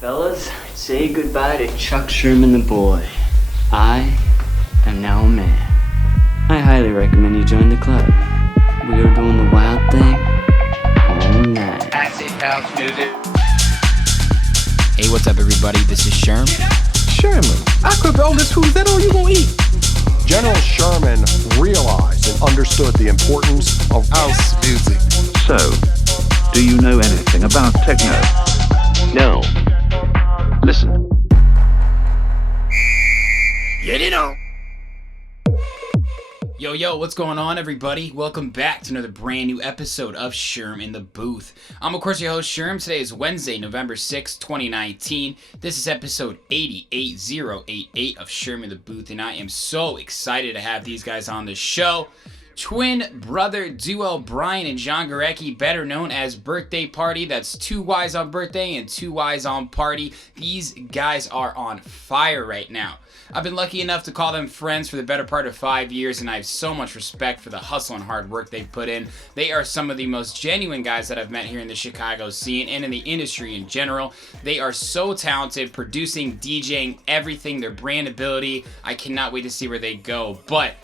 Fellas, say goodbye to Chuck Sherman the boy. I am now a man. I highly recommend you join the club. We are doing the wild thing all night. Acid house music. Hey, what's up, everybody? This is Sherm. Sherman, I cook all this food. Is that all you gonna eat? General Sherman realized and understood the importance of house music. So, do you know anything about techno? No. Listen. Get it on. Yo, what's going on, everybody? Welcome back to another brand new episode of Sherm in the Booth. I'm, of course, your host, Sherm. Today is Wednesday, November 6, 2019. This is episode 88088 of Sherm in the Booth, and I am so excited to have these guys on the show. Twin brother duo Bryan and Jon Gorecki, better known as Birthday Party. That's two Y's on birthday and two Y's on party. These guys are on fire right now. I've been lucky enough to call them friends for the better part of 5 years, and I have so much respect for the hustle and hard work they've put in. They are some of the most genuine guys that I've met here in the Chicago scene and in the industry in general. They are so talented, producing, DJing, everything, their brand ability. I cannot wait to see where they go. But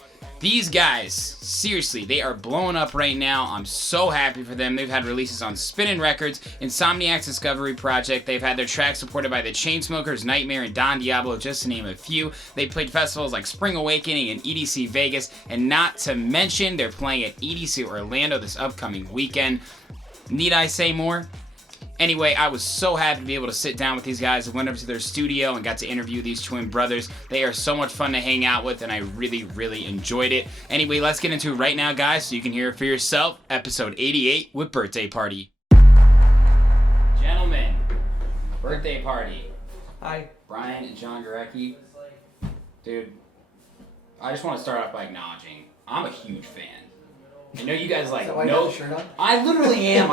these guys, seriously, they are blowing up right now. I'm so happy for them. They've had releases on Spinnin Records, Insomniac's Discovery Project. They've had their tracks supported by the Chainsmokers, Nightmare, and Don Diablo, just to name a few. They played festivals like Spring Awakening and EDC Vegas, and not to mention, they're playing at EDC Orlando this upcoming weekend. Need I say more? Anyway, I was so happy to be able to sit down with these guys. I went over to their studio and got to interview these twin brothers. They are so much fun to hang out with, and I really enjoyed it. Anyway, let's get into it right now, guys, so you can hear it for yourself. Episode 88 with Birthday Party. Gentlemen, Birthday Party. Hi. Bryan and Jon Gorecki. Dude, I just want to start off by acknowledging I'm a huge fan. I know you guys like no. I literally am.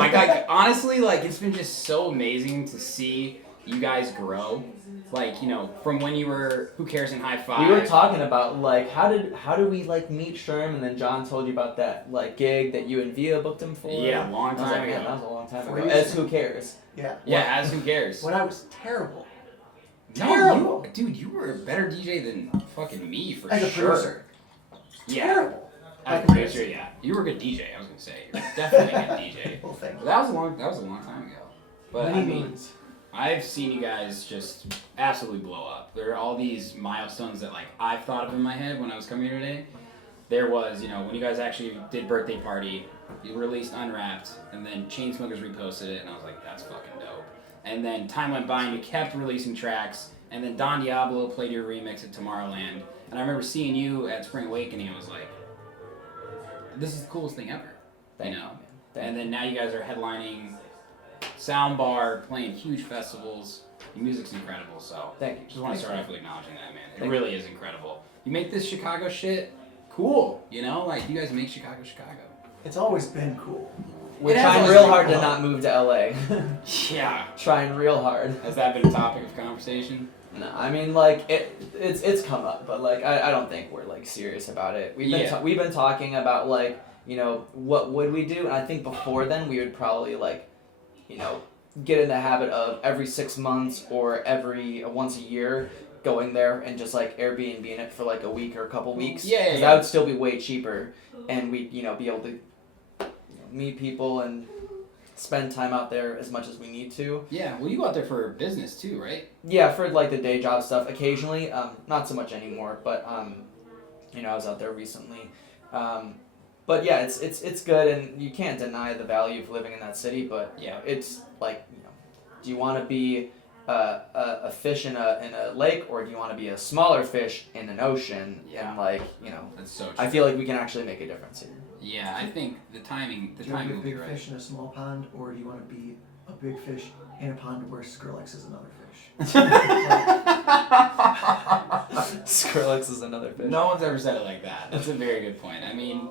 Honestly, like, it's been just so amazing to see you guys grow. Like, you know, from when you were Who Cares in High Five. We were talking about like how did we like meet Sherm, and then John told you about that like gig that you and Via booked him for. Yeah, long time ago. Man, that was a long time ago. As Who Cares. Yeah, as Who Cares. When I was terrible. No, dude, you were a better DJ than fucking me for As a sure. producer. Yeah. Terrible. As a producer, yeah. You were a good DJ, I was gonna say. You're definitely a good DJ. Well, thank you. That was a long time ago. But Many I mean, moons. I've seen you guys just absolutely blow up. There are all these milestones that like I've thought of in my head when I was coming here today. There was, you know, when you guys actually did Birthday Party, you released Unwrapped, and then Chainsmokers reposted it, and I was like, that's fucking dope. And then time went by and you kept releasing tracks, and then Don Diablo played your remix at Tomorrowland. And I remember seeing you at Spring Awakening, and I was like, this is the coolest thing ever, you know? And then now you guys are headlining Soundbar, playing huge festivals. Your music's incredible, so Thank you. Just want to start off with acknowledging that, man. It Thank really is incredible. You make this Chicago shit cool, you know? Like, you guys make Chicago. It's always been cool. We're It has trying always real been hard to cool. not move to LA. Yeah. Trying real hard. Has that been a topic of conversation? No, I mean like it's come up, but like I don't think we're like serious about it. We've been talking about like, you know, what would we do, and I think before then we would probably like, you know, get in the habit of every 6 months or every once a year going there and just like Airbnb-ing it for like a week or a couple weeks. Yeah. That would still be way cheaper, and we'd, you know, be able to, you know, meet people and spend time out there as much as we need to. Yeah, well, you go out there for business too, right? Yeah, for like the day job stuff occasionally. Not so much anymore, but you know, I was out there recently. But yeah, it's good, and you can't deny the value of living in that city. But Yeah. it's like, you know, do you want to be a fish in a lake, or do you want to be a smaller fish in an ocean? Yeah. And like, you know, That's so true. I feel like we can actually make a difference here. Yeah, I think the timing Do you want to will be be a big right. fish in a small pond, or do you want to be a big fish in a pond where Skrillex is another fish? Skrillex is another fish. No one's ever said it like that. That's a very good point. I mean,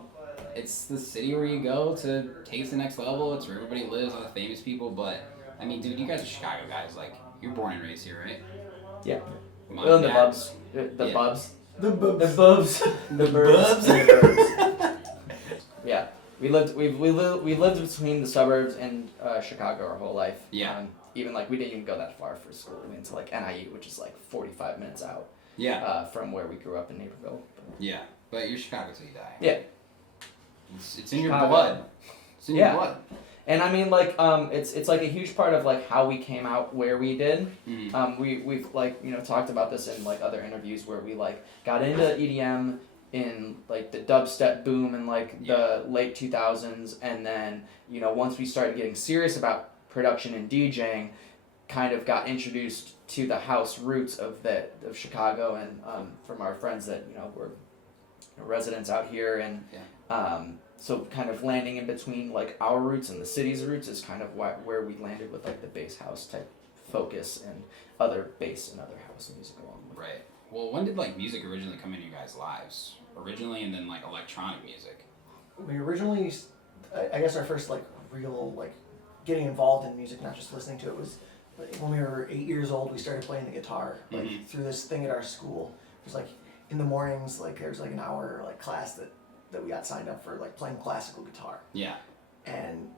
it's the city where you go to take it to the next level. It's where everybody lives, all the famous people. But, I mean, dude, you guys are Chicago guys. Like, you're born and raised here, right? Yeah. My Well, the dad- bubs. The Yeah. bubs. The boobs. The bubs. The burbs. bubs? The burbs. Yeah. We lived between the suburbs and Chicago our whole life. Yeah. even like we didn't even go that far for school. We went to like NIU, which is like 45 minutes out. Yeah. From where we grew up in Naperville. Yeah, but you're Chicago till you die. Yeah. It's in your Chicago. blood. It's in your blood. And I mean, like, it's like a huge part of like how we came out where we did. Mm-hmm. We've like talked about this in like other interviews where we like got into EDM in like the dubstep boom in like the late 2000s, and then once we started getting serious about production and DJing, kind of got introduced to the house roots of Chicago, and from our friends that were residents out here, and so kind of landing in between like our roots and the city's roots is kind of where we landed with like the bass house type focus and other bass and other house music along with. Right. Well, when did like music originally come into your guys' lives? Originally, and then like electronic music. We originally, I guess our first like real like getting involved in music, not just listening to it, was like, when we were 8 years old. We started playing the guitar like through this thing at our school. It was like in the mornings, like there was like an hour like class that we got signed up for, like playing classical guitar. Yeah. And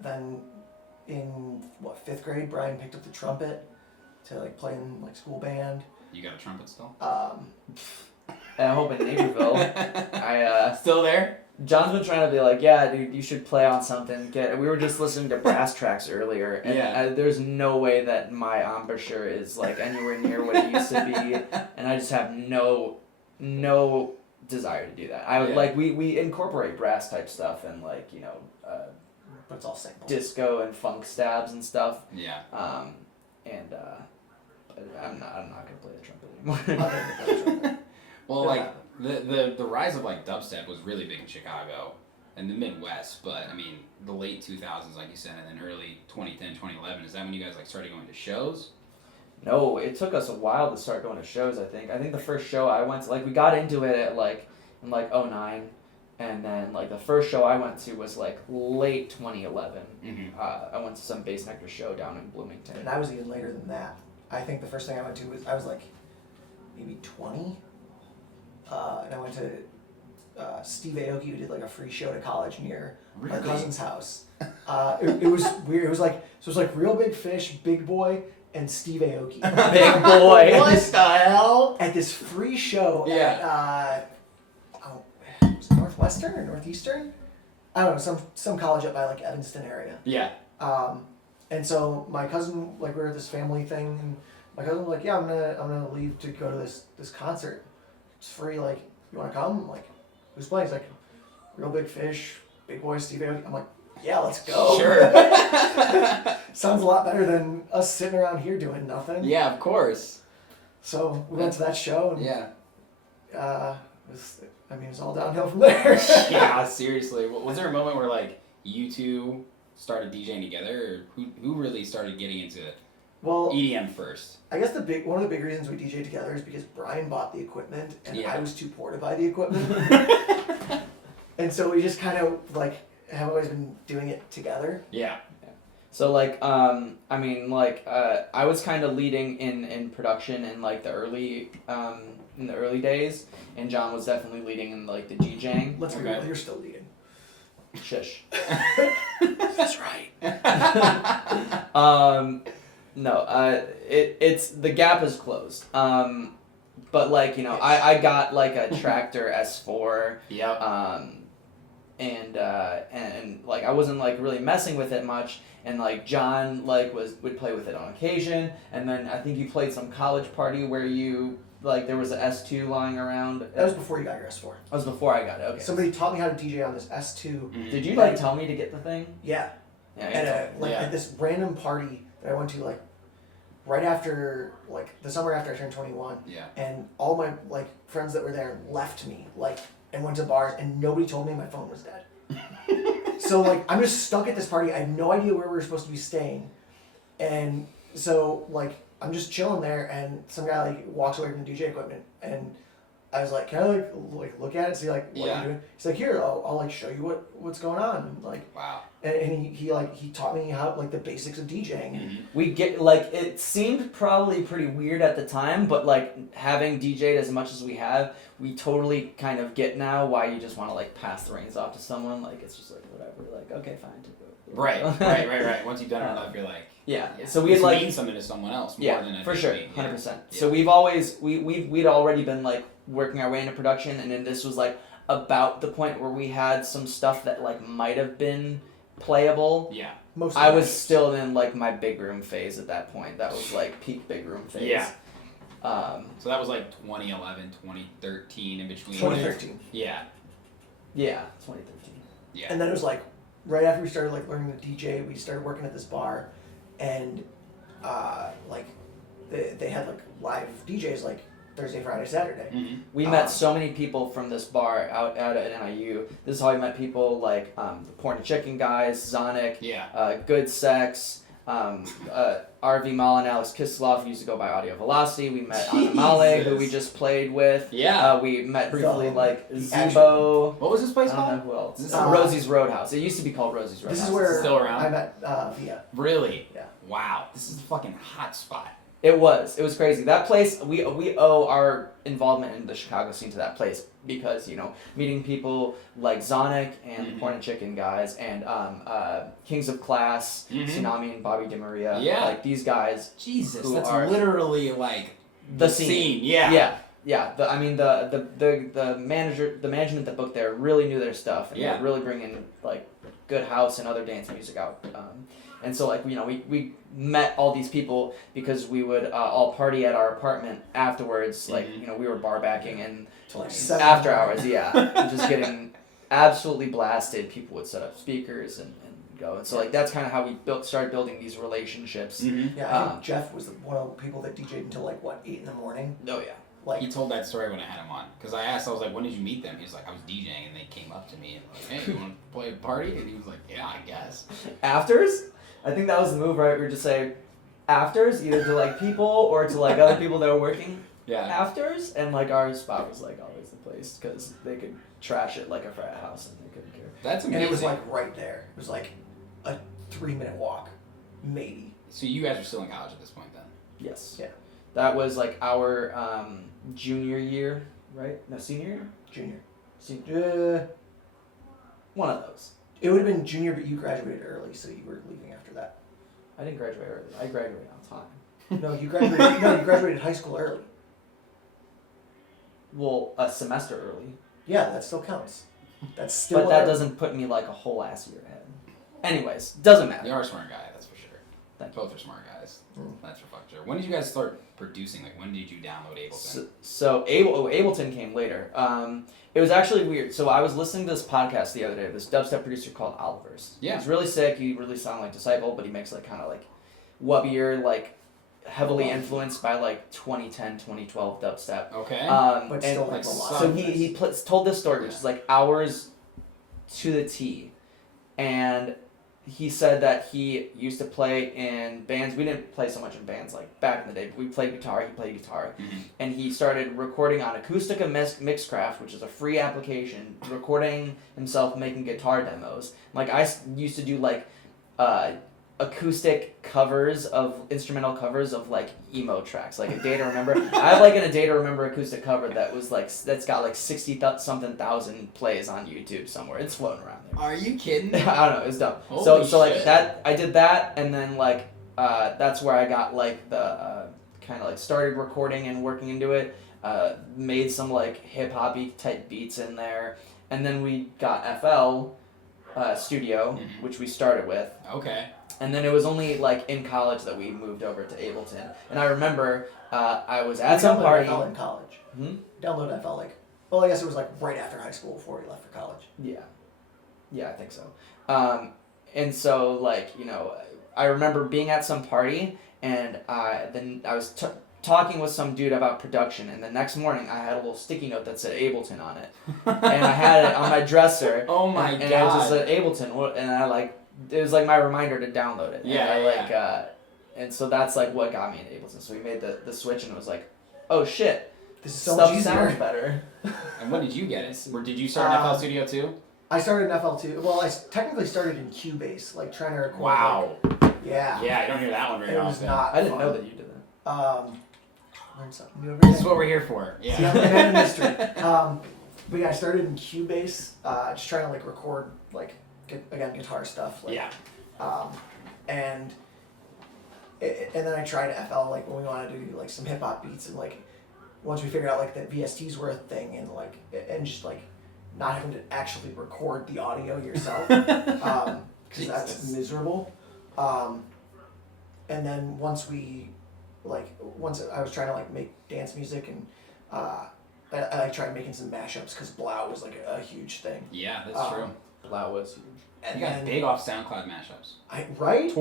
then in 5th grade, Bryan picked up the trumpet to like play in like school band. You got a trumpet still? I hope in Naperville. Still there? John's been trying to be like, yeah, dude, you should play on something. We were just listening to brass tracks earlier, and there's no way that my embouchure is like anywhere near what it used to be, and I just have no desire to do that. Like we incorporate brass type stuff and like But it's all sample. disco and funk stabs and stuff. Yeah. And I'm not gonna play the trumpet anymore. Well, like the rise of like dubstep was really big in Chicago and the Midwest, but I mean the late 2000s, like you said, and then early 2010, 2011. Is that when you guys like started going to shows? No, it took us a while to start going to shows. I think the first show I went to, like we got into it at like in like 2009, and then like the first show I went to was like late 2011. I went to some Bass Nectar show down in Bloomington. And I was even later than that. I think the first thing I went to was I was like maybe 20. And I went to Steve Aoki, who did like a free show to college near our cousin's house. It was weird. It was like Real Big Fish, Big Boy, and Steve Aoki. Big Boy. What the hell? At this free show at was it Northwestern or Northeastern? I don't know, some college up by like Evanston area. Yeah. And so my cousin, like we were at this family thing, and my cousin was like, yeah, I'm gonna leave to go to this concert. It's free, like, you wanna come? I'm like, who's playing? He's like, Real Big Fish, Big Boy, Steve Aoki. I'm like, yeah, let's go. Sure. Sounds a lot better than us sitting around here doing nothing. Yeah, of course. So we went to that show, and Yeah. it was all downhill from there. Yeah, seriously. Was there a moment where like you two started DJing together, or who really started getting into Well, EDM first? I guess one of the big reasons we DJ together is because Bryan bought the equipment and I was too poor to buy the equipment. And so we just kind of like have always been doing it together. Yeah. So like I was kind of leading in production in like the early days, and John was definitely leading in like the DJing. Let's be real, you're still leading. Shush. That's right. No, it's the gap is closed. But like I got like a Tractor S4. Yep. And like I wasn't like really messing with it much, and like John like would play with it on occasion, and then I think you played some college party where you like there was an S2 lying around. That was before you got your S4. That was before I got it. Okay. Somebody taught me how to DJ on this S2. Did you like tell me to get the thing? Yeah. Yeah. At this random party that I went to like right after like the summer after I turned 21. Yeah. And all my like friends that were there left me like and went to bars, and nobody told me my phone was dead. So like I'm just stuck at this party. I have no idea where we were supposed to be staying, and so like I'm just chilling there, and some guy like walks away from the DJ equipment, and I was like, can I like look at it, see like what you're doing? He's like, here, I'll like show you what's going on, and like wow. And he taught me how like the basics of DJing. Mm-hmm. We get like it seemed probably pretty weird at the time, but like having DJ'd as much as we have, we totally kind of get now why you just want to like pass the reins off to someone. Like it's just like whatever. Like okay, fine, Right. Once you've done it enough, you're like. Yeah. So we had this like means something to someone else more yeah, than it for just sure, mean, 100%. Yeah. So we've always we'd already been like working our way into production, and then this was like about the point where we had some stuff that like might have been playable. Yeah. I was still in like my big room phase at that point. That was like peak big room phase. Yeah. So that was like 2011, 2013, in between. 2013. Yeah. Yeah, 2013. Yeah. And then it was like right after we started like learning to DJ, we started working at this bar, and like they had like live DJs like Thursday, Friday, Saturday. Mm-hmm. We met so many people from this bar out at NIU. This is how we met people like the Porn and Chicken guys, Zonic, Good Sex, RV Mal and Alex Kisloff, who used to go by Audio Velocity. We met Anna Male, who we just played with. Yeah. We met briefly like Zebo. What was this place I don't called? know who else. Rosie's Roadhouse. It used to be called Rosie's Roadhouse. This is where Still around? I met Via. Really? Yeah. Wow. This is a fucking hot spot. It was crazy. That place, we owe our involvement in the Chicago scene to that place because, you know, meeting people like Zonic and the Porn and Chicken guys and Kings of Class, Tsunami and Bobby DeMaria. Yeah. Like these guys. Jesus, who that's are literally like the scene. Yeah. Yeah. The management that booked there really knew their stuff and they were really bringing like good house and other dance music out. And so, like, you know, we met all these people because we would all party at our apartment afterwards. Like, you know, we were bar backing and Like 7 after hours, just getting absolutely blasted. People would set up speakers and go. And so, like, that's kind of how we started building these relationships. Yeah, I think Jeff was one of the people that DJ'd until like what 8 in the morning. Oh yeah. Like He told that story when I had him on. Because I asked, I was like, when did you meet them? He was like, I was DJing and they came up to me and like, hey, you want to play a party? And he was like, yeah, I guess. Afters? I think that was the move, right? We would just say afters, either to like people or to like other people that were working afters. And like our spot was like always the place because they could trash it like a frat house and they couldn't care. That's amazing. And it was like right there. It was like a 3-minute walk, maybe. So you guys are still in college at this point then? Yes. Yeah. That was like our junior year, right? No, senior year? Junior. Senior. One of those. It would have been junior, but you graduated early, so you were leaving after that. I didn't graduate early. I graduated on time. No, you graduated. No, you graduated high school early. Well, a semester early. Yeah, that still counts. That's still. But that doesn't put me like a whole ass year ahead. Anyways, doesn't matter. You are a smart guy, that's for sure. Thank Both are smart guys. That's for fuck sure. When did you guys start producing? Like, when did you download Ableton? So Ableton came later. It was actually weird. So I was listening to this podcast the other day. This dubstep producer called Oliver's. Yeah. He's really sick. He really sounds like Disciple, but he makes like kind of like wubbier, like heavily influenced by like 2010, 2012 dubstep. Okay. But still like a lot. So he told this story, which is like hours to the T, and he said that he used to play in bands. We didn't play so much in bands like back in the day, but we played guitar. He played guitar. And he started recording on Acoustica Mixcraft, which is a free application, recording himself making guitar demos. Like I used to do like acoustic covers of instrumental covers of like emo tracks, like A Day to Remember. I have like A Day to Remember acoustic cover that's got like 60-something thousand plays on YouTube somewhere. It's floating around there. Are you kidding? I don't know, it's dumb. Holy So like shit. that, I did that, and then like that's where I got like the kind of like started recording and working into it. Made some like hip hoppy type beats in there, and then we got FL Studio, which we started with. Okay. And then it was only like in college that we moved over to Ableton. And I remember I was at some party. FL in college. Download FL like. Well, I guess it was like right after high school before we left for college. Yeah, I think so. And so like, you know, I remember being at some party and then I was talking with some dude about production, and the next morning I had a little sticky note that said Ableton on it. And I had it on my dresser. Oh my and god. And I just said Ableton, and I like, it was like my reminder to download it. And so that's like what got me into Ableton. So we made the switch, and it was like, oh shit, This is so stuff much easier. sounds better. And when did you get it? Or did you start in FL Studio too? I started in FL too. Well, I technically started in Cubase, like trying to record. Wow. Like, yeah. Yeah, I don't hear that one very It often. was not. I didn't fun. know that you did that. Learn something new every day. This is what we're here for. See, I'm Yeah. the man of mystery. But yeah, I started in Cubase, just trying to like record like guitar stuff. Like, Yeah. And then I tried FL like when we wanted to do like some hip hop beats, and like once we figured out like that VSTs were a thing, and like and just like not having to actually record the audio yourself, because that's miserable. And then once I was trying to like make dance music, and I tried making some mashups because Blau was like a huge thing. Yeah, that's true. Blau was huge. And you got big off SoundCloud mashups. Right?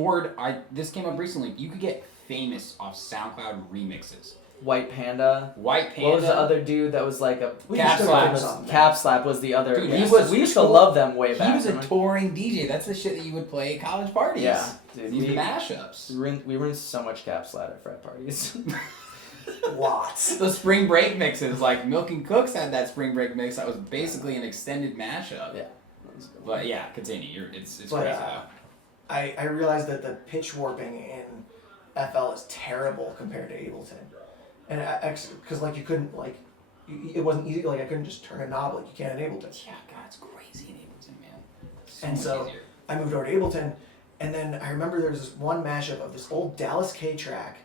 This came up recently. You could get famous off SoundCloud remixes. White Panda. White Panda. What was the other dude that was like a Cap Slap? Cap Slap was the other. Dude, we used to love them way back. He was a touring DJ. That's the shit that you would play at college parties. Yeah, dude. These mashups. We were in so much Cap Slap at frat parties. Lots. The spring break mixes, like Milk and Cooks had that spring break mix that was basically an extended mashup. Yeah. But yeah, continue. It's But, crazy though. I realized that the pitch warping in FL is terrible compared to Ableton, and because like you couldn't like, it wasn't easy. Like I couldn't just turn a knob like you can in Ableton. Yeah, God, it's crazy in Ableton, man. And so easier. I moved over to Ableton, and then I remember there was this one mashup of this old Dallas K track.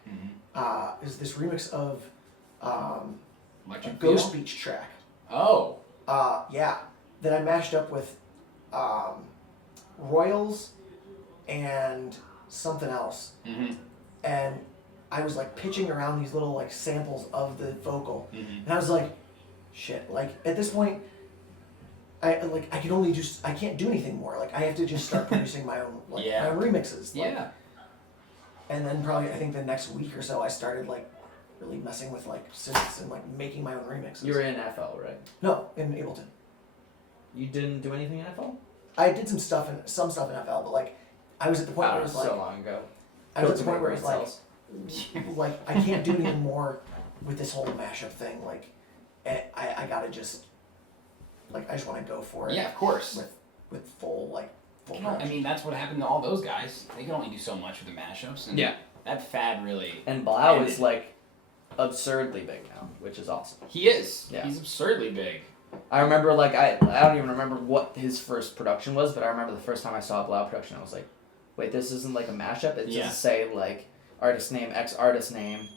Is this remix of a Electric Ghost Feel? Beach track. Oh. Yeah. That I mashed up with Royals and something else. Mm-hmm. And I was like pitching around these little like samples of the vocal. Mm-hmm. And I was like, shit, like at this point I can't do anything more. Like I have to just start producing my own my own remixes. Like, Yeah. And then probably I think the next week or so I started like really messing with like synths and like making my own remixes. You were in FL, right? No, in Ableton. You didn't do anything in FL? I did some stuff in FL, but like I was at the point where it was like so long ago. I was at the point where it's like I can't do anything more with this whole mashup thing. Like I gotta just I just want to go for it. Yeah, of course. With full You know, I mean, that's what happened to all those guys. They can only do so much with the mashups. And that fad really. And Blau is like absurdly big now, which is awesome. He is. Yeah. He's absurdly big. I remember I don't even remember what his first production was, but I remember the first time I saw a Blau production, I was like, wait, this isn't like a mashup. It doesn't say like artist name, X artist name,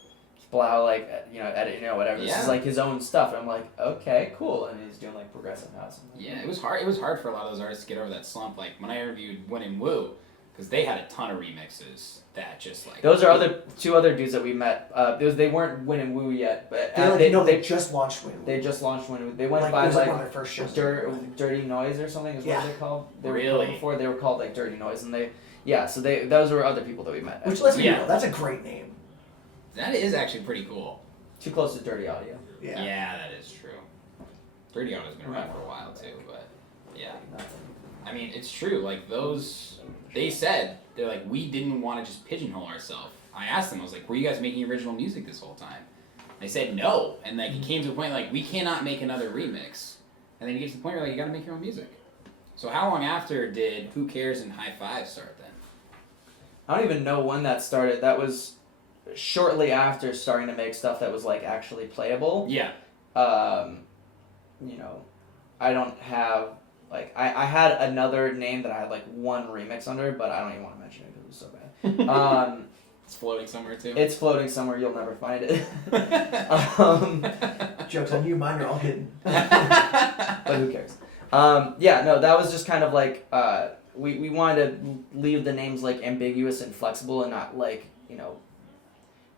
Blau edit, whatever. This is like his own stuff. And I'm like, okay, cool. And he's doing like progressive house. Yeah, it was hard. It was hard for a lot of those artists to get over that slump. Like when I interviewed Win and Woo, because they had a ton of remixes that just like. Those are two other dudes that we met. They weren't Win and Woo yet, but they just launched Win. They just launched Win and Woo. They went by by one of their first shows. Dirty Noise or something is what they called. They were really? Before they were called like Dirty Noise, and those were other people that we met. Which let's be real, that's a great name. That is actually pretty cool. Too close to Dirty Audio. Yeah, that is true. Dirty Audio's been around for a while too, but yeah. I mean, it's true. Like those, they're like, we didn't want to just pigeonhole ourselves. I asked them, I was like, were you guys making original music this whole time? They said no, and like it came to the point like we cannot make another remix, and then you get to the point where like you got to make your own music. So how long after did Who Cares and High Five start then? I don't even know when that started. That was shortly after starting to make stuff that was like actually playable. Yeah. I don't have I had another name that I had like one remix under, but I don't even want to mention it because it was so bad. It's floating somewhere too. It's floating somewhere. You'll never find it. Jokes on you, mine are all hidden. But who cares? That was just kind of like we wanted to leave the names like ambiguous and flexible and not like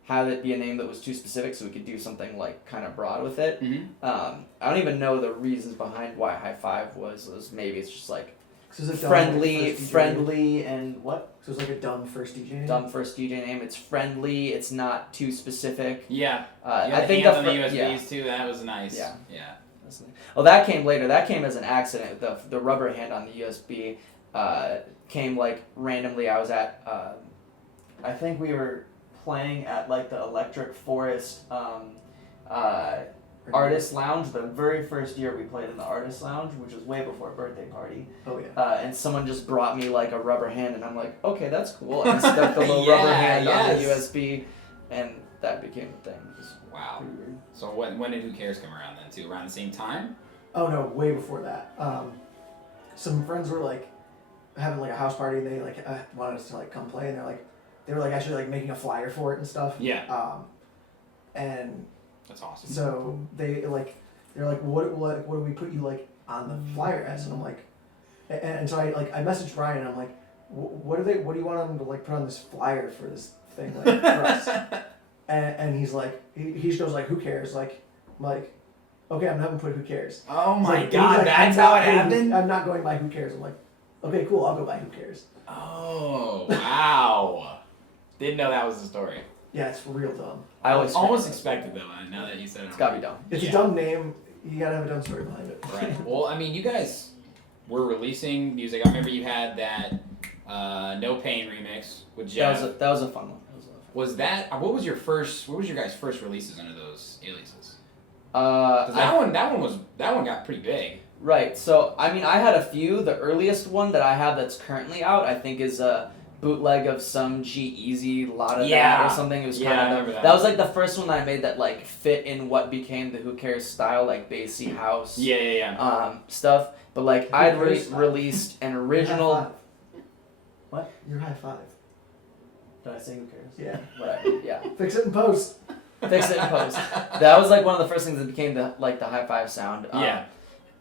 have it be a name that was too specific, so we could do something like kind of broad with it. Mm-hmm. I don't even know the reasons behind why High Five was maybe it's just like friendly, and what? So it was like a dumb first DJ name? Dumb first DJ name. It's friendly. It's not too specific. Yeah. I think on the USBs too. That was nice. Yeah. Yeah. Well, that came later. That came as an accident. The rubber hand on the USB came like randomly. I was at I think we were playing at like the Electric Forest Artist Lounge, the very first year we played in the Artist Lounge, which was way before Birthday Party. Oh yeah. And someone just brought me like a rubber hand, and I'm like, okay, that's cool. And stuck the little rubber hand on the USB, and that became a thing. Wow. So when did Who Cares come around then too? Around the same time? Oh no, way before that. Some friends were like, having like a house party, and they like wanted us to like come play, and they were like actually like making a flyer for it and stuff. Yeah. And That's awesome. so they're like, what do we put you like on the flyer as? And I'm like, and so I messaged Bryan, and I'm like, what do you want them to like put on this flyer for this thing like for us? And he's like, he just goes like, who cares? Like, I'm like, okay, I'm not gonna put who cares. Oh my He's God, like, that's how it happened? I'm not going by who cares. I'm like, okay, cool, I'll go by who cares. Oh, wow. Didn't know that was the story. Yeah, it's real dumb. I always almost expected though, now that you said it. It's gotta be dumb. It's a dumb name. You gotta have a dumb story behind it. Right. Well, I mean, you guys were releasing music. I remember you had that No Pain remix with Jeff. That was a fun one. Was that? What was your guys' first releases under those aliases? 'Cause that one got pretty big. Right. So I mean, I had a few. The earliest one that I have that's currently out, I think, is a bootleg of some G-Eazy lot of that or something. It was kind of that was like the first one that I made that like fit in what became the Who Cares style, like bassy house. Stuff. But like I'd released an original. What? Your high five. Did I say Who Cares? Yeah. Whatever. Yeah. Fix it in post. Fix it in post. That was like one of the first things that became the high five sound.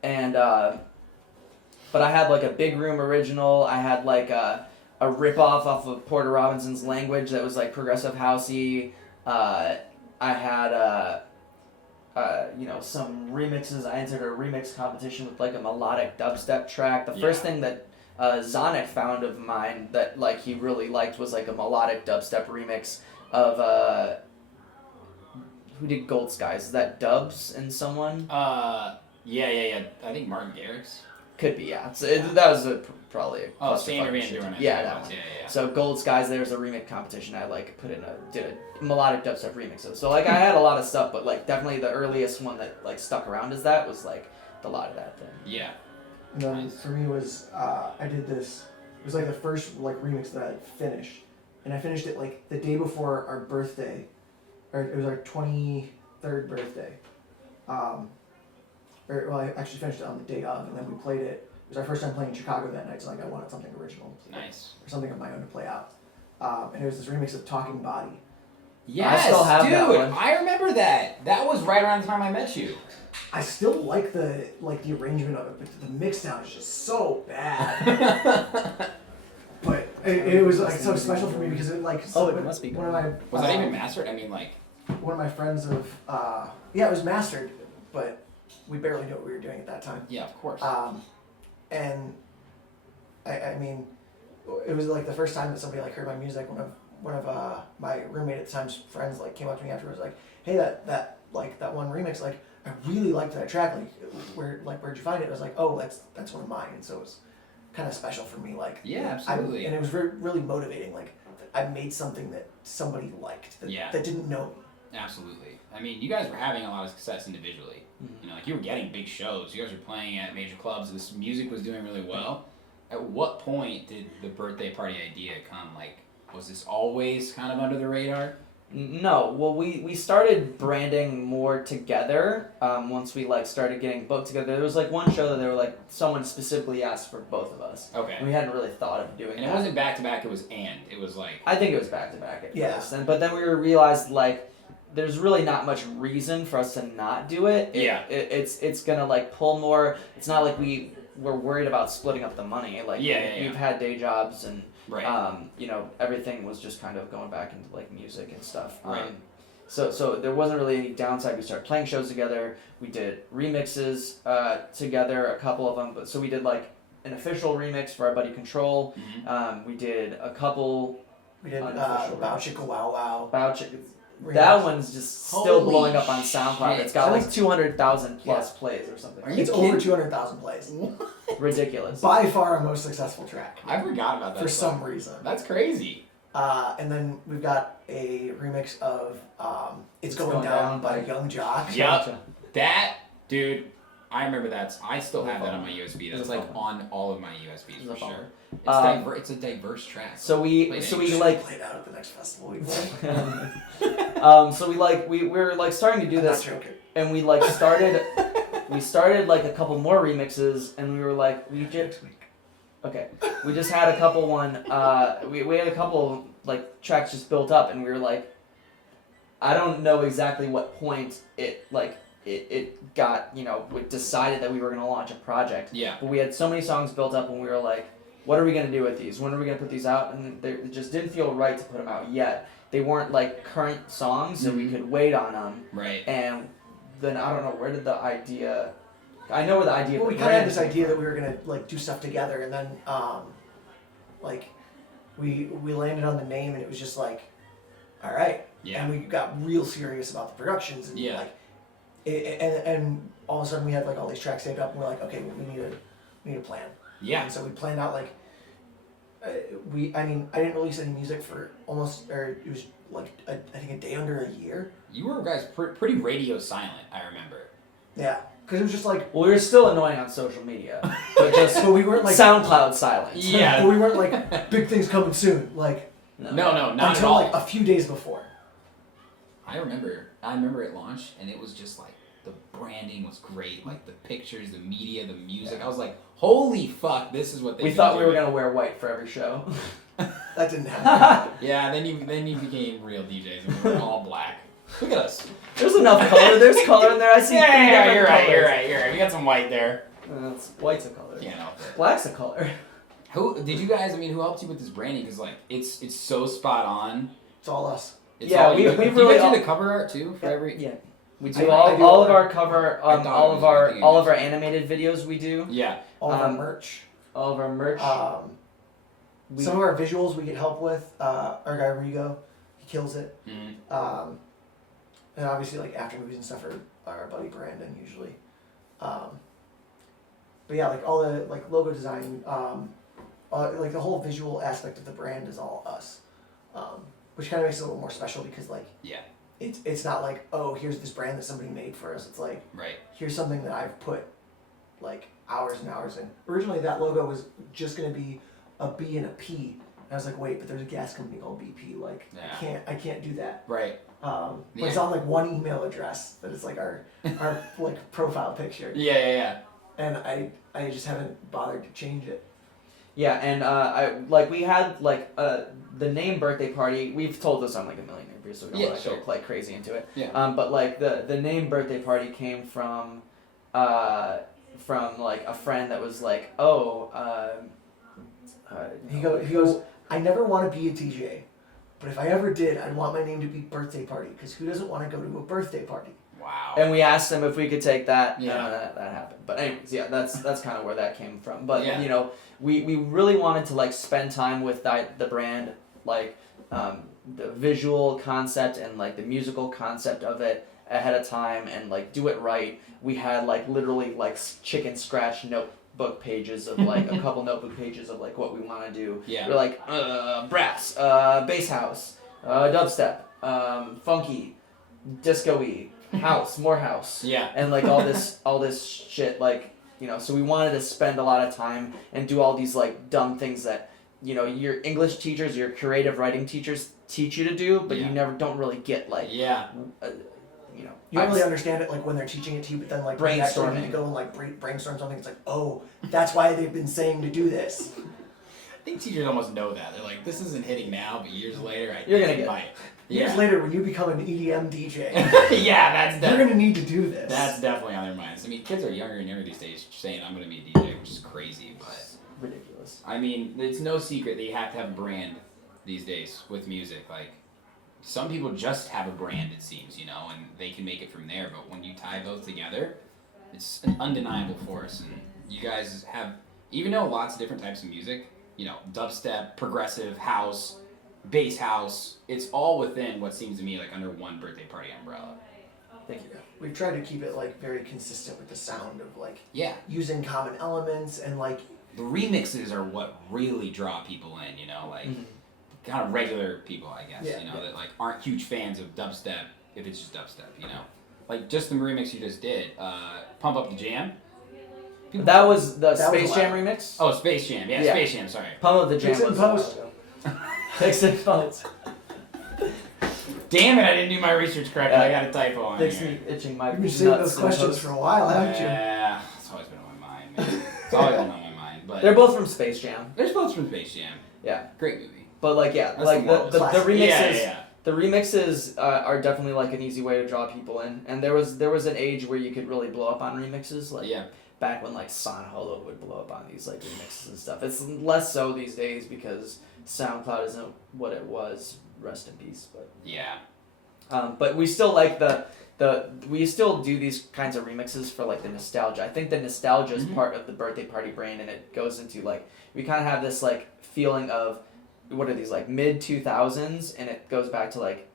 And but I had like a Big Room original. I had like a rip-off of Porter Robinson's Language that was like progressive housey. I had some remixes. I entered a remix competition with like a melodic dubstep track. The first thing that Zonic found of mine that like he really liked was like a melodic dubstep remix of who did Gold Skies? Is that Dubs and someone? Yeah. I think Martin Garrix. Could be, yeah. So that was probably a Standard Van Doren. Yeah, that one. Yeah. So Gold Skies, there's a remix competition. I like did a melodic dubstep remix of. So like I had a lot of stuff, but like definitely the earliest one that like stuck around is that was like the lot of that thing. Yeah. And then for me was I did this. It was like the first like remix that I finished, and I finished it like the day before our birthday, or it was our 23rd birthday. I actually finished it on the day of, and then we played it. It was our first time playing in Chicago that night, so like I wanted something original. Nice. Or something of my own to play out. And it was this remix of Talking Body. Yes, I still have dude, that one. I remember that. That was right around the time I met you. I still like the arrangement of it, but the mix down is just so bad. But it was like so special for me because it like it must be one of my Was that even mastered? I mean, like one of my friends of it was mastered, but we barely knew what we were doing at that time. yeah, of course. And I mean, it was like the first time that somebody like heard my music. One of my roommate at the time's friends like came up to me afterwards like, hey, that one remix, like I really liked that track. Like where'd you find it? I was like, oh, that's one of mine. And so it was kind of special for me. Like absolutely. And it was really motivating. Like I made something that somebody liked that didn't know me. Absolutely. I mean, you guys were having a lot of success individually. Mm-hmm. You know, like you were getting big shows. You guys were playing at major clubs. This music was doing really well. At what point did the birthday party idea come? Like, was this always kind of under the radar? No. Well, we started branding more together once we like started getting booked together. There was like one show that they were like someone specifically asked for both of us. Okay. And we hadn't really thought of doing and that. It wasn't back to back. It was it was like. I think it was back to back at first. But then we realized like there's really not much reason for us to not do it. It's gonna like pull more. It's not like we're worried about splitting up the money. Like we've had day jobs and everything was just kind of going back into like music and stuff. Right. So there wasn't really any downside. We started playing shows together. We did remixes together, a couple of them. But so we did like an official remix for our buddy Control. Mm-hmm. We did a couple. We did Bow Chicka Wow Wow. Bow Chicka. That one's just still blowing up on SoundCloud. It's got like 200,000 plus plays or something. It's over 200,000 plays. Ridiculous. By far our most successful track. I forgot about that. For some reason. That's crazy. And then we've got a remix of It's Going Down by Young Jock. Yep. That, dude, I remember that. I still have that on my USB. That's like on all of my USBs for sure. It's a diverse track. So we like play it out at the next festival. We were like starting to do this, and we like started like a couple more remixes, and we were like Okay, we just had a couple we had a couple like tracks just built up, and we were like, I don't know exactly what point it got, you know, we decided that we were gonna launch a project. Yeah. But we had so many songs built up, and we were like, what are we gonna do with these? When are we gonna put these out? And it just didn't feel right to put them out yet. They weren't like current songs, so we could wait on them. Right. And then I don't know, where did the idea? I know where the idea. Well, we kind of had this idea that we were gonna like do stuff together, and then like we landed on the name, and it was just like, all right. Yeah. And we got real serious about the productions, and like, and all of a sudden we had like all these tracks saved up, and we're like, okay, we need a plan. Yeah. And so we planned out like. I didn't release any music for it was like I think a day under a year. You were guys pretty radio silent, I remember. Yeah, because it was just like. Well, we were still annoying on social media, but we weren't like SoundCloud silent. Yeah. But we weren't like big things coming soon, like. No, not at until all. Like a few days before. I remember it launched, and it was just like the branding was great, like the pictures, the media, the music. I was like, holy fuck, this is what they. We thought we were gonna wear white for every show. That didn't happen. Yeah, then you became real DJs, and we were all black. Look at us. There's enough color. There's color in there. I see. Yeah, you're right. We got some white there. White's a color. Can't help it. Black's a color. Who did you guys? I mean, who helped you with this branding? Because like, it's so spot on. It's all us. It's Yeah, all we you. really Do you guys all- do the cover art too for every? Yeah. We do I do all of our cover, I thought all it of was our animated videos we do, Yeah. All of our merch. all of our merch. Some of our visuals we get help with. Our guy Rigo, he kills it. Mm-hmm. And obviously like after movies and stuff are our buddy Brandon usually. But yeah, like all the like logo design, like the whole visual aspect of the brand is all us, which kind of makes it a little more special because like Yeah. it's not like, oh, here's this brand that somebody made for us. It's like, Right. here's something that I've put like hours and hours in. Originally that logo was just gonna be a B and a P. And I was like, wait, but there's a gas company called BP. Like, Yeah. I can't do that. Right. But it's on like one email address that is like our like profile picture. Yeah. And I just haven't bothered to change it. Yeah, and we had the name Birthday Party. We've told this on like a million interviews, so we don't want to go like crazy into it. Yeah. But like the name Birthday Party came from like a friend that was like, He goes, I never want to be a DJ, but if I ever did, I'd want my name to be Birthday Party, because who doesn't want to go to a birthday party? Wow. And we asked him if we could take that. Yeah. That happened. But anyways, yeah, that's kind of where that came from. But Yeah. you know, we really wanted to like spend time with the brand, like the visual concept and like the musical concept of it ahead of time, and like do it right. We had like literally like chicken scratch notebook pages of like a couple notebook pages of like what we want to do. Yeah. We're like brass, bass house, dubstep, funky, disco-y, house, more house. Yeah. And like all this shit, like, you know, so we wanted to spend a lot of time and do all these like dumb things that, you know, your English teachers, your creative writing teachers teach you to do, but you never don't really get like, you know. You don't really understand it like when they're teaching it to you, but then like when you actually need to brainstorming. go and like brainstorm something, it's like, oh, that's why they've been saying to do this. I think teachers almost know that. They're like, this isn't hitting now, but years later, You're gonna get buy it. Years later, when you become an EDM DJ, Yeah, you're gonna need to do this. That's definitely on their minds. I mean, kids are younger and younger these days saying, I'm going to be a DJ, which is crazy, but... Ridiculous. I mean, it's no secret that you have to have a brand these days with music. Like, some people just have a brand, it seems, you know, and they can make it from there. But when you tie both together, it's an undeniable force. And you guys have, even though lots of different types of music, you know, dubstep, progressive, house, bass house, it's all within what seems to me like under one Birthday Party umbrella. Thank you. We've tried to keep it like very consistent with the sound of like Yeah. using common elements and like The remixes are what really draw people in, you know, like kind of regular people, I guess, you know, that like aren't huge fans of dubstep if it's just dubstep, you know. Like just the remix you just did, Pump Up the Jam. That was the That was Space a Jam lot. remix? Oh, Space Jam. Yeah, Yeah. Space Jam, sorry. Pump Up the Jam Fix it in was a while post. ago. Fix it in post. Damn it, I didn't do my research correctly. I got a typo on Fix here. me itching my you've been saving nuts those in questions post. for a while, haven't you? Yeah, it's always been on my mind, man. It's always been on my mind. but They're both from Space Jam. they're both from Space Jam. Yeah. Great movie. But like yeah, That's like the the remixes. Yeah. The remixes are definitely like an easy way to draw people in, and there was an age where you could really blow up on remixes, like back when like Son Holo would blow up on these like remixes and stuff. It's less so these days because SoundCloud isn't what it was. Rest in peace. But yeah. But we still like we still do these kinds of remixes for like the nostalgia. I think the nostalgia is part of the birthday party brand, and it goes into like we kind of have this like feeling of what are these like mid 2000s, and it goes back to like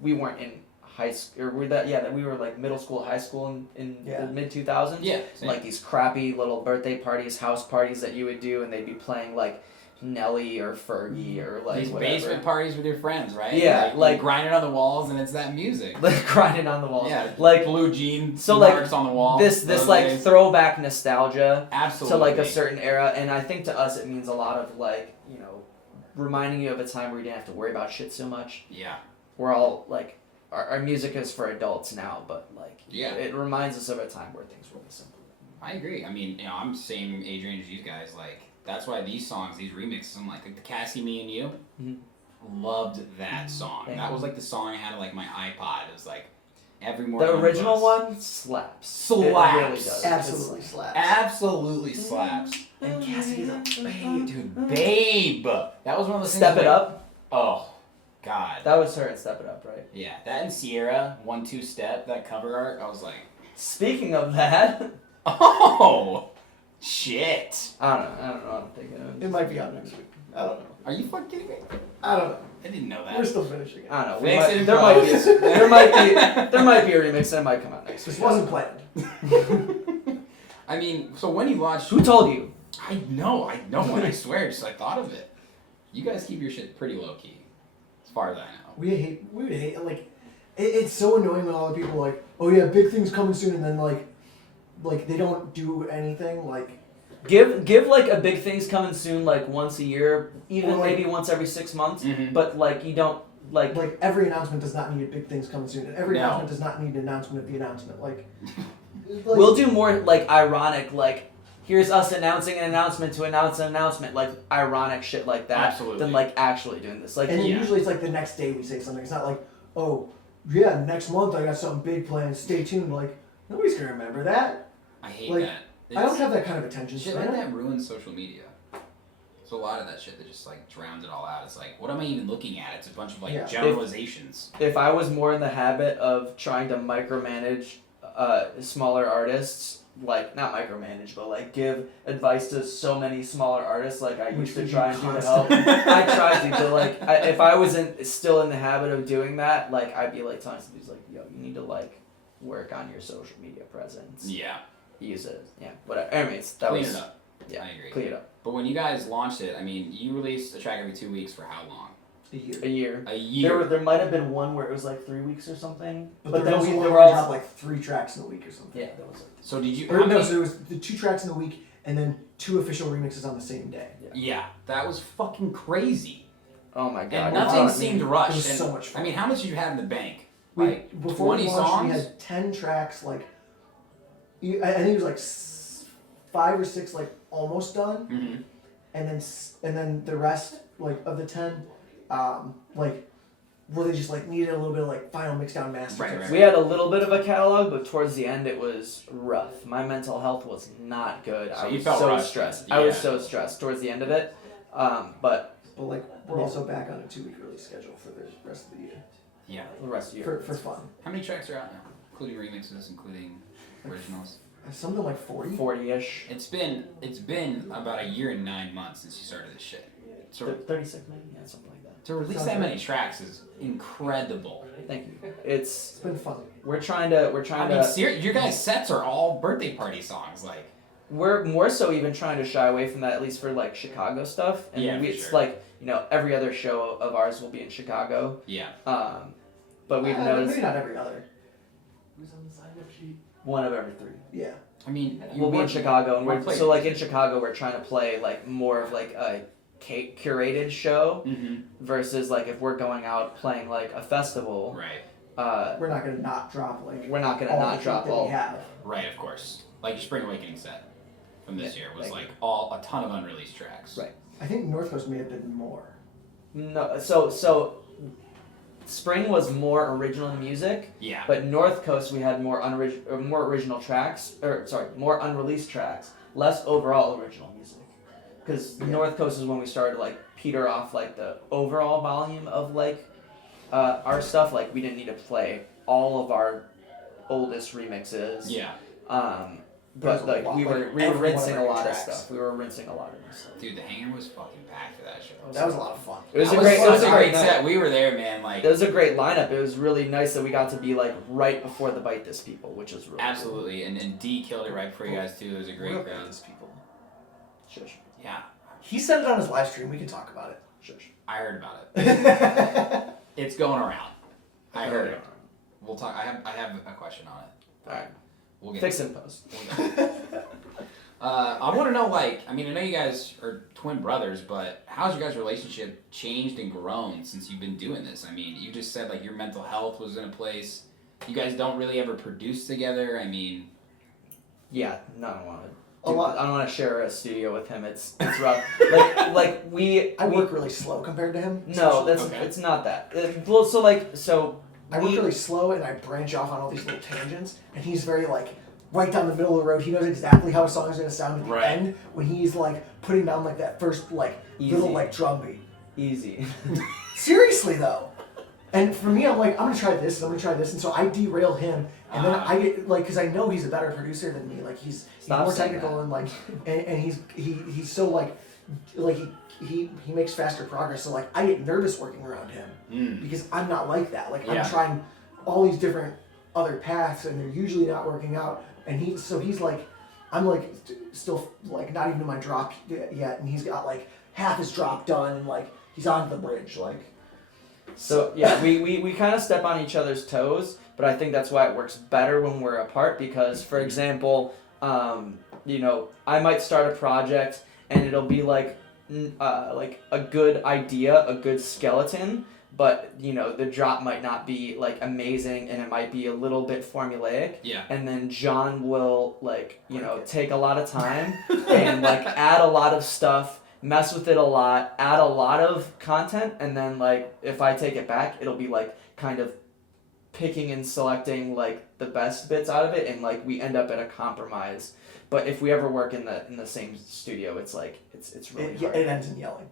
we weren't in high school or that we were like middle school, high school in the mid 2000s. Yeah. Like these crappy little birthday parties, house parties that you would do, and they'd be playing like Nelly or Fergie or like these whatever. basement parties with your friends, right? Yeah, like grinding on the walls, and it's that music. Like grinding on the walls. Yeah, like blue jeans, so like marks on the wall. This like days. throwback nostalgia. Absolutely. To like a certain era, and I think to us it means a lot of like reminding you of a time where you didn't have to worry about shit so much. Yeah. We're all like our music is for adults now, but like it reminds us of a time where things were really simple. I agree. I mean, I'm the same age range as you guys. Like that's why these songs, these remixes, I'm like the Cassie, Me and You. Mm-hmm. Loved that song. That was like the song I had on like my iPod. It was like every morning. The original one slaps. Slaps. It really does. Absolutely slaps. Absolutely slaps. And Cassie's a Babe, dude, Babe. That was one of the Step It Up. Oh, God. That was her and Step It Up, right? Yeah, that and Sierra, 1-2 Step, that cover art. I was like, speaking of that. Oh, shit. I don't know. I'm thinking of It might be out next week. I don't know. Are you fucking kidding me? I don't know. I didn't know that. We're still finishing it. I don't know. There There might be a remix that might come out next week. This wasn't planned. I mean, so when you watched... Who told you? I know, and I swear, just I thought of it. You guys keep your shit pretty low-key, as far as I know. We would hate, like, it's so annoying when all the people are like, oh yeah, big things coming soon, and then like they don't do anything, like... Give like a big thing's coming soon, like once a year, even Or, like, maybe once every 6 months, Mhm. but like you don't, like... Like, every announcement does not need a big things coming soon, and every announcement does not need an announcement of the announcement, like We'll do more, like, ironic, like, here's us announcing an announcement to announce an announcement, like, ironic shit like that. Absolutely. Than, like, actually doing this. Like, and then usually it's like the next day we say something. It's not like, oh, yeah, next month I got something big planned, stay tuned. Like, nobody's gonna remember that. I hate Like, that. I don't have that kind of attention Shit span. like that ruins social media. So a lot of that shit that just like drowns it all out. It's like, what am I even looking at? It's a bunch of like Yeah. generalizations. if I was more in the habit of trying to micromanage smaller artists, like, not micromanage, but, like, give advice to so many smaller artists, like I used to try and do to help. I tried to, but, like, if I wasn't still in the habit of doing that, like, I'd be, like, telling some dudes, like, yo, you need to, like, work on your social media presence. Yeah. Use it. Yeah, whatever. Anyways, that Clean was... it up. Yeah, I agree. clean it up. But when you guys launched it, I mean, you released a track every 2 weeks for how long? A year. A year. A year. There might have been one where it was, like, 3 weeks or something. But then also we one were where all... dropped like 3 tracks in a week or something. Yeah, that was it. So did you... Or how no, many- so it was the 2 tracks in a week and then 2 official remixes on the same day. Yeah, that was fucking crazy. Oh my god. And nothing I mean, seemed it rushed. was and, so much fun. I mean, how much did you have in the bank? We, Like, before 20 we launched, songs? we had 10 tracks, like, I think it was like 5 or 6, like, almost done. Mm-hmm. And then the rest, like, of the 10, like, where they just, like, needed a little bit of, like, final mix down master. Right. We had a little bit of a catalog, but towards the end it was rough. My mental health was not good. So I you was felt so rushed. stressed. Yeah. I was so stressed towards the end of it. But But, like, we're also back on a 2-week release schedule for the rest of the year. Yeah. the rest of the year. For fun. How many tracks are out now? Including remixes, including originals? Something like 40. 40-ish. It's been about a year and 9 months since you started this shit. So 36 maybe? Yeah, something like that. to release Sounds that right. many tracks is incredible. Thank you. It's It's been fun. we're trying to I mean, your guys' sets are all birthday party songs, like. we're more so even trying to shy away from that, at least for like Chicago stuff. And Yeah, for it's sure. like, every other show of ours will be in Chicago. Yeah. But we've noticed Maybe not every other. Who's on the sign-up sheet? one of every 3. Yeah. I mean, We'll be in Chicago, and we'll we're play- so like in Chicago, we're trying to play like more of like a curated show Mm-hmm. versus like if we're going out playing like a festival. Right. We're not going to not drop, like, We're not gonna all not the drop that all. we have. Right, of course. Like your Spring Awakening set. from this year was like a ton of unreleased tracks. Right. I think North Coast may have been more. No, so Spring was more original music. Yeah. But North Coast we had more original tracks, more unreleased tracks, less overall original music. Because North Coast is when we started to like peter off like the overall volume of like our stuff. Like we didn't need to play all of our oldest remixes. Yeah. But like we were rinsing a lot of tracks. stuff. We were rinsing a lot of new stuff. Dude, the hangar was fucking packed for that show. That was a lot of fun. It was That a great set. night. We were there, man. Like It was a great lineup. It was really nice that we got to be like right before the Bite This people, which was really absolutely, and D killed it right before you guys too. It was a great We're crowd. these people. Shush. Yeah, He said it on his live stream. We can talk about it. Shush. I heard about it. All It's going around. I heard it. We'll talk. I have a question on it. Alright. We'll get Fix and post. I want to know, like, I mean, I know you guys are twin brothers, but how's your guys' relationship changed and grown since you've been doing this? I mean, you just said, like, your mental health was in a place. You guys don't really ever produce together. I mean... Yeah, no, I don't want to. A lot. I don't want to share a studio with him. It's rough. like we. I work really slow compared to him. No, that's Okay. it's not that. Well, so I work really slow and I branch off on all these little tangents, and he's very like right down the middle of the road. He knows exactly how a song is gonna sound at the Right. end when he's like putting down like that first like little Easy. like drum beat. easy. Seriously though. And for me, I'm like, I'm gonna try this, and I'm gonna try this, and so I derail him, and then I get like, because I know he's a better producer than me. Like he's Stop more saying technical that. and like, and he's so like he makes faster progress. So like, I get nervous working around him because I'm not like that. Like Yeah. I'm trying all these different other paths, and they're usually not working out. And he's like, I'm like still like not even in my drop yet, and he's got like half his drop done, and like he's on the bridge, like. So yeah, we kind of step on each other's toes, but I think that's why it works better when we're apart. Because for example, you know, I might start a project and it'll be like a good idea, a good skeleton, but you know the drop might not be like amazing, and it might be a little bit formulaic. Yeah. And then John will like take a lot of time and like add a lot of stuff. Mess with it a lot, add a lot of content, and then like if I take it back, it'll be like kind of picking and selecting like the best bits out of it, and like we end up at a compromise. But if we ever work in the same studio, it's like it's really hard. It ends in yelling.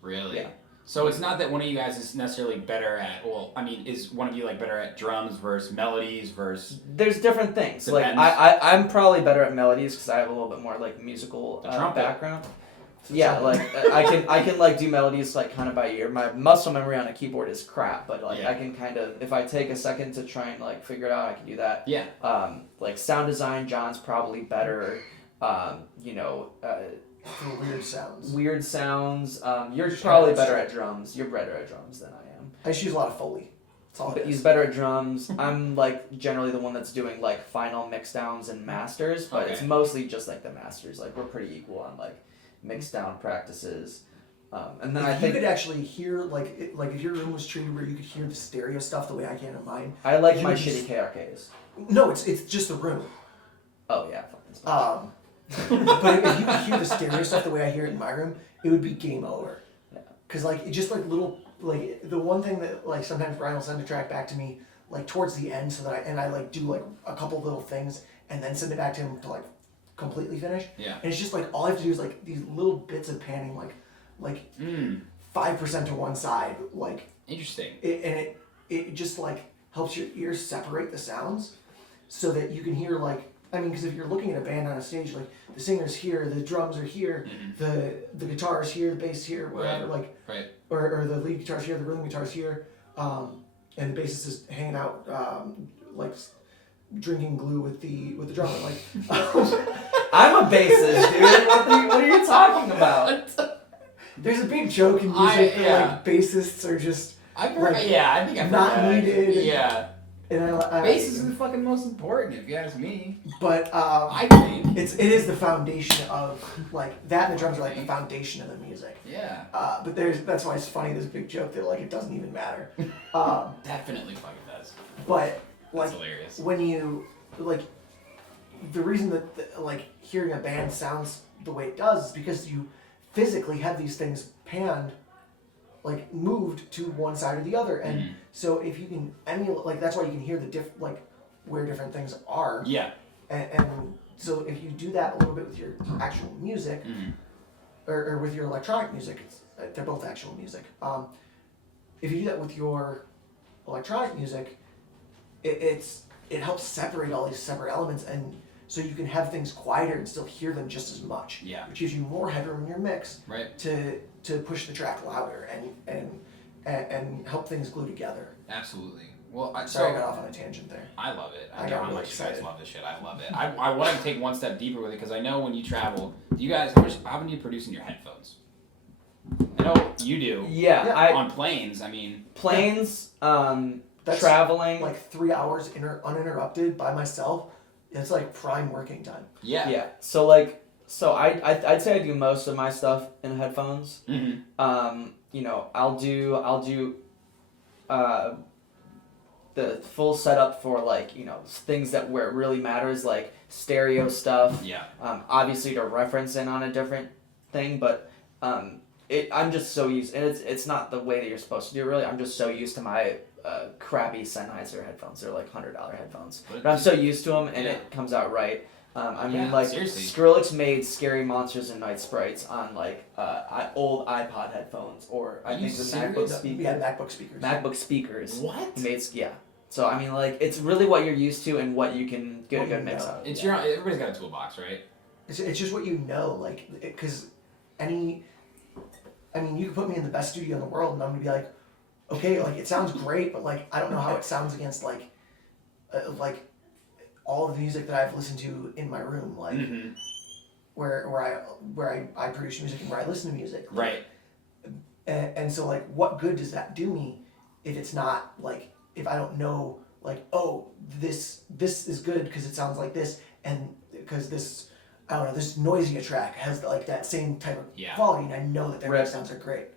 Really? Yeah. So it's not that one of you guys is necessarily better at, well, I mean, is one of you like better at drums versus melodies versus... There's different things. Depends. Like I'm probably better at melodies because I have a little bit more like musical background. Yeah, like I can like do melodies like kind of by ear. My muscle memory on a keyboard is crap, but like I can kind of, if I take a second to try and like figure it out, I can do that. Yeah. Like sound design, John's probably better. For weird sounds. Weird sounds. You're probably better at drums. You're better at drums than I am. I just use a lot of Foley. That's all it But is. he's better at drums. I'm like generally the one that's doing like final mix downs and masters, but it's Okay. mostly just like the masters. Like we're pretty equal on like mix down practices. And then I If think you could actually hear, like if your room was treated where you could hear the stereo stuff the way I can in mine. I like you my would shitty just- KRKs. No, it's just the room. Oh yeah, fucking stuff. But if you could hear the stereo stuff the way I hear it in my room, it would be game over. Yeah. Cause like it just like little like the one thing that like sometimes Brian will send a track back to me like towards the end so that I like do like a couple little things and then send it back to him to like completely finish. Yeah. And it's just like all I have to do is like these little bits of panning like 5% to one side like Interesting. it just like helps your ears separate the sounds so that you can hear like I mean because if you're looking at a band on a stage like the singer's here, the drums are here, the guitar's here, the bass here, whatever like Right. or the lead guitar's here, the rhythm guitar's here, and the bassist is hanging out like drinking glue with the drummer like I'm a bassist, dude. What are you talking about? there's a big joke in music that like bassists are just I've heard, like, I think I've not heard that. needed. Yeah. and I Bass is the fucking most important, if you ask me. but I think. it is the foundation of like that and the drums are like the foundation of the music. Yeah. But that's why it's funny. There's a big joke that like it doesn't even matter. Definitely fucking does. But That's like hilarious. when you like the reason that like hearing a band sounds the way it does is because you physically have these things panned, like moved to one side or the other, and so if you can emulate, like that's why you can hear the like where different things are. Yeah. And so if you do that a little bit with your actual music, or with your electronic music, they're both actual music. If you do that with your electronic music, it helps separate all these separate elements, and so you can have things quieter and still hear them just as much. Yeah. Which gives you more headroom in your mix. Right. To push the track louder and help things glue together. Absolutely. Well, Sorry, I got off on a tangent there. I love it. I I know got how really much you guys excited. love this shit. I love it. I want to take one step deeper with it because I know when you travel, do you guys how many do you produce in your headphones? I know you do. Yeah. On planes, I mean. Planes, That's traveling. Like 3 hours uninterrupted by myself. It's like prime working time. Yeah. Yeah. So I'd say I do most of my stuff in headphones. Mm-hmm. You know, I'll do the full setup for like, you know, things that where it really matters, like stereo stuff. Yeah. Obviously to reference in on a different thing, but I'm just so used, and it's not the way that you're supposed to do it, really. I'm just so used to my crappy Sennheiser headphones. They're like $100 headphones, but I'm so used to them, and it comes out right. I mean, like, seriously. Skrillex made Scary Monsters and Night Sprites on, like, old iPod headphones, or I think the MacBook speakers. We had MacBook speakers. MacBook speakers. What? He made, yeah. So, I mean, like, it's really what you're used to and what you can get a good mix of. It's everybody's got a toolbox, right? It's just what you know, like, because you could put me in the best studio in the world, and I'm gonna be like, okay, like, it sounds great, but, like, I don't know how it sounds against, like all of the music that I've listened to in my room, like, where I produce music and where I listen to music. Right. And so, like, what good does that do me if it's not, like, if I don't know, like, oh, this is good because it sounds like this, and because this, I don't know, this noisier track has, like, that same type of quality, and I know that their mix sounds are great.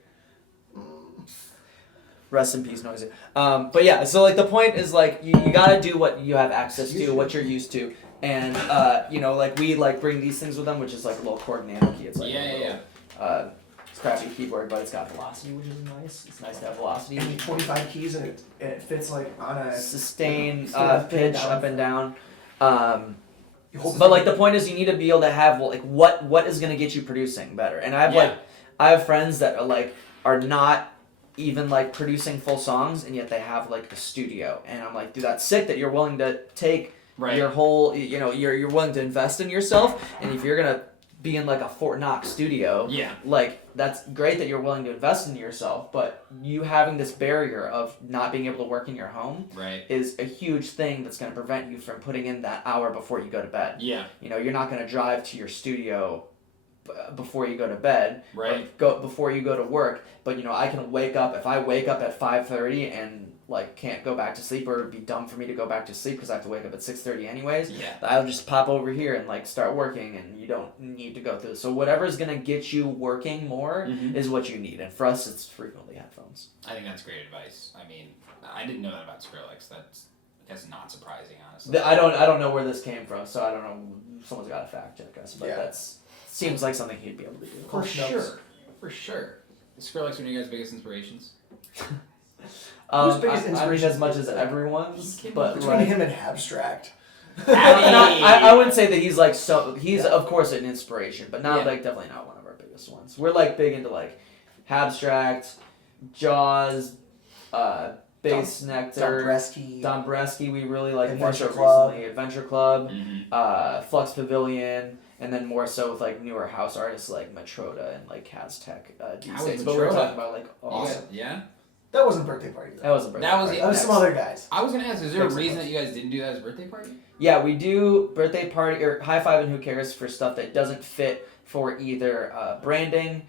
Rest in peace, Noisy. But yeah, so like the point is like you gotta do what you have access to, what you're used to, and you know, like we like bring these things with them, which is like a little Chord Nano key. It's like it's crappy keyboard, but it's got velocity, which is nice. It's nice to have velocity. 25 keys and it fits like on a sustain pitch up and down. But like the point is you need to be able to have like what is gonna get you producing better. And I have friends that are not even like producing full songs, and yet they have like a studio, and I'm like, dude, that's sick that you're willing to take your whole, you know, you're willing to invest in yourself, and if you're gonna be in like a Fort Knox studio, like that's great that you're willing to invest in yourself, but you having this barrier of not being able to work in your home is a huge thing that's gonna prevent you from putting in that hour before you go to bed. You know, you're not gonna drive to your studio before you go to bed, before you go to work, but you know, I can wake up, if I wake up at 5:30 and like can't go back to sleep, or it'd be dumb for me to go back to sleep because I have to wake up at 6:30 anyways, I'll just pop over here and like start working, and you don't need to go through. So whatever's gonna get you working more is what you need, and for us it's frequently headphones. I think that's great advice. I mean, I didn't know that about Skrillex. That's not surprising, honestly. I don't know where this came from, so I don't know, someone's got to fact check us, but that's seems like something he'd be able to do. For sure. Is Skrillex one of you guys' biggest inspirations? Whose biggest inspiration? As much as everyone's, but between him and Abstract. I wouldn't say that he's like he's of course an inspiration, but not like definitely not one of our biggest ones. We're like big into like Abstract, Jaws, Bass Nectar, Don Bresky. We really like Adventure more so Club. recently. Adventure Club, Flux Pavilion. And then more so with like newer house artists like Matroda and like Kaztech these days. But we're talking about like awesome. That wasn't Birthday Party though. That wasn't Birthday Party. That was some other guys. I was gonna ask, is there a reason that you guys didn't do that as Birthday Party? Yeah, we do Birthday Party or High Five and Who Cares for stuff that doesn't fit for either branding,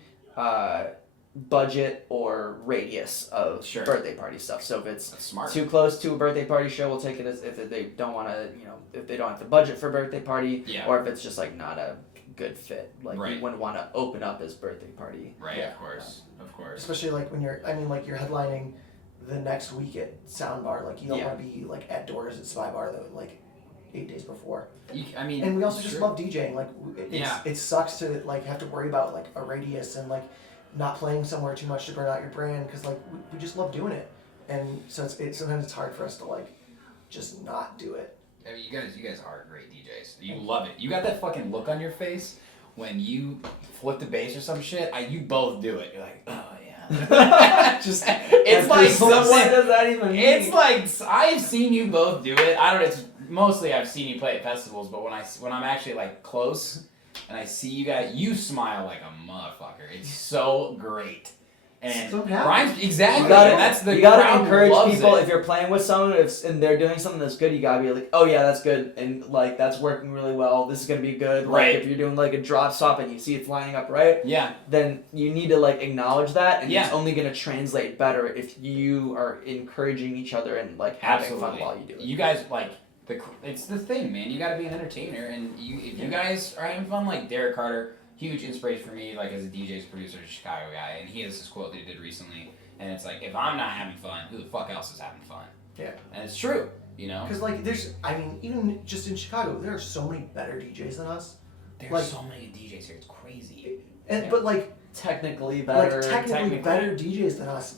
budget, or radius of birthday party stuff. So if it's too close to a birthday party show, we'll take it as if they don't want to, you know, if they don't have the budget for a birthday party, or if it's just like not a good fit. Like you wouldn't want to open up as birthday party. Of course. Especially like when you're headlining the next week at Soundbar. Like you don't want to be like at doors at Spy Bar though. Like 8 days before. I mean, and we also just love DJing. Like, Yeah. it sucks to like have to worry about like a radius and like not playing somewhere too much to burn out your brand because like we just love doing it, and so sometimes it's hard for us to like just not do it. I mean, you guys are great DJs. You love it. You got that fucking look on your face when you flip the bass or some shit. You both do it. You're like, oh yeah. Just it's like what does that even mean? It's like I've seen you both do it. I don't know. It's mostly I've seen you play at festivals, but when I'm actually like close and I see you guys, you smile like a motherfucker. It's so great. And So Brian's exactly. You gotta crowd encourage loves people it. if you're playing with someone and they're doing something that's good. You gotta be like, oh yeah, that's good, and like that's working really well. This is gonna be good. Like, Right. if you're doing like a drop stop and you see it's lining up right, Yeah. then you need to like acknowledge that, and Yeah. it's only gonna translate better if you are encouraging each other and like having Absolutely. fun while you do it. You guys like it's the thing, man. You got to be an entertainer, and if you guys are having fun, like Derek Carter, huge inspiration for me, like as a DJ's producer, Chicago guy, and he has this quote that he did recently, and it's like, if I'm not having fun, who the fuck else is having fun? Yeah. And it's true, you know. Because like even just in Chicago, there are so many better DJs than us. There's like- so many DJs here, it's crazy. And Yeah. but like Technically better. technically better DJs than us,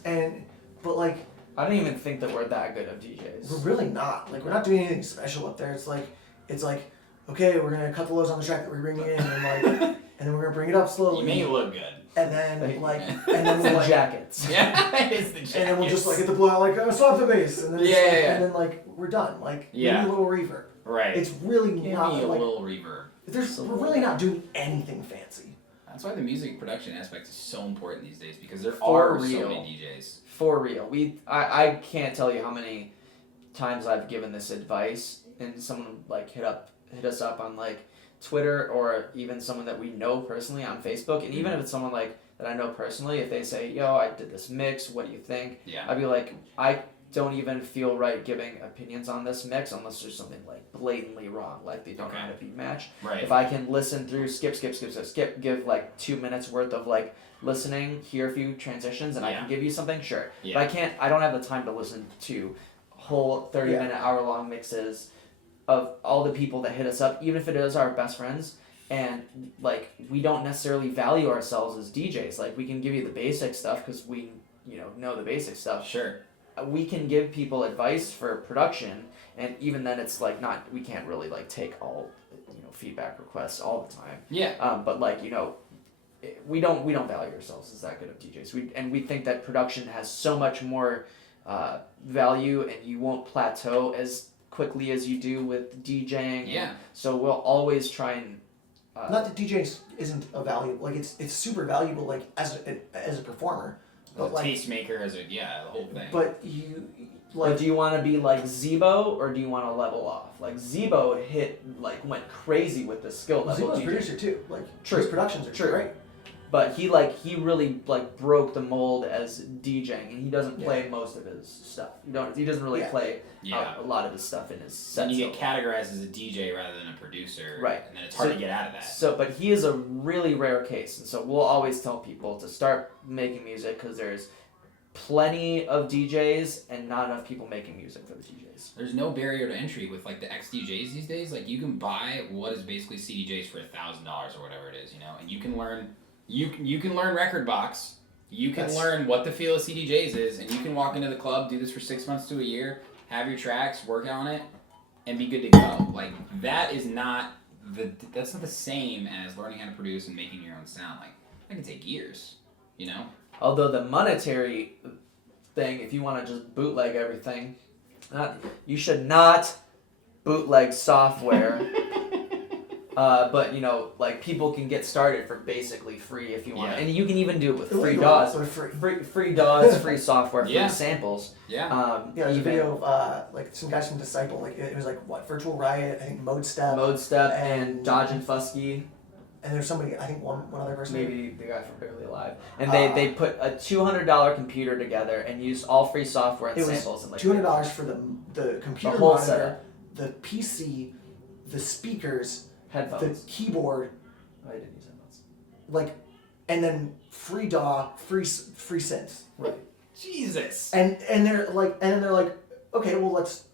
but like I don't even think that we're that good of DJs. we're really not. Like we're not doing anything special up there. It's like okay, we're gonna cut the lows on the track that we bring in, and like and then we're gonna bring it up slowly. You make it look good. And then like Yeah. and then The we'll like jackets. Yeah, it's the and then we'll just like jackets. hit the blowout like swap the bass, and then it's Yeah, like, yeah. and then like we're done. Like we Yeah. need a little reverb. Right. It's really Give not me a like little reverb. we're really not doing anything fancy. That's why the music production aspect is so important these days, because there For are so real. many DJs. For real. I can't tell you how many times I've given this advice and someone like hit us up on like Twitter, or even someone that we know personally on Facebook, and even if it's someone like that I know personally, if they say, yo, I did this mix, what do you think? Yeah. I'd be like, I don't even feel right giving opinions on this mix unless there's something like blatantly wrong, like they don't Okay. have a beat match. Right. If I can listen through, skip, give like 2 minutes worth of like listening, hear a few transitions, and I Yeah. can give you something, sure. Yeah. But I don't have the time to listen to whole 30-minute, hour-long mixes of all the people that hit us up, even if it is our best friends. And like, we don't necessarily value ourselves as DJs. Like, we can give you the basic stuff because we, know the basic stuff. Sure. We can give people advice for production, and even then it's like we can't really like take all feedback requests all the time. Yeah. But like we don't value ourselves as that good of DJs. We think that production has so much more value, and you won't plateau as quickly as you do with DJing. Yeah. So we'll always try and Not that DJing isn't a value. Like it's super valuable. Like as a performer, but As a like tastemaker, the whole thing. but you Like, like do you want to be like Zebo, or do you want to level off? Like Zebo went crazy with the skill level. Zebo's a DJ. producer too. Like True. his productions are True. great. But he really like broke the mold as DJing, and he doesn't play most of his stuff. He doesn't really play Yeah. a lot of his stuff in his sets. Then you get categorized as a DJ rather than a producer. Right. And then it's hard to get out of that. So, but he is a really rare case, and so we'll always tell people to start making music because there's plenty of DJs and not enough people making music for the DJs. There's no barrier to entry with like the XDJs these days. Like you can buy what is basically CDJs for $1,000 or whatever it is, and you can learn. You can learn record box. You can learn what the feel of CDJs is, and you can walk into the club, do this for 6 months to a year, have your tracks, work on it, and be good to go. Like that's not the same as learning how to produce and making your own sound. Like that can take years, Although the monetary thing, if you want to just bootleg everything, you should not bootleg software. But like people can get started for basically free if you want, Yeah. and you can even do it with free Illegal, DAWs, but free. free DAWs, free software, free Yeah. samples. Yeah. There's a even video of like some guys from Disciple. Like it was like Virtual Riot, I think Mode Step, Mode Step and and- Dodge and Fusky, and there's somebody. I think one other person. maybe the guy from Barely Alive, and they put a $200 computer together and used all free software and It was samples and like $200 for the computer The whole monitor, setup. the PC, the speakers, headphones. the keyboard, I didn't use headphones. like, and then free DAW, free synths. Right. Jesus. And they're like, okay, well let's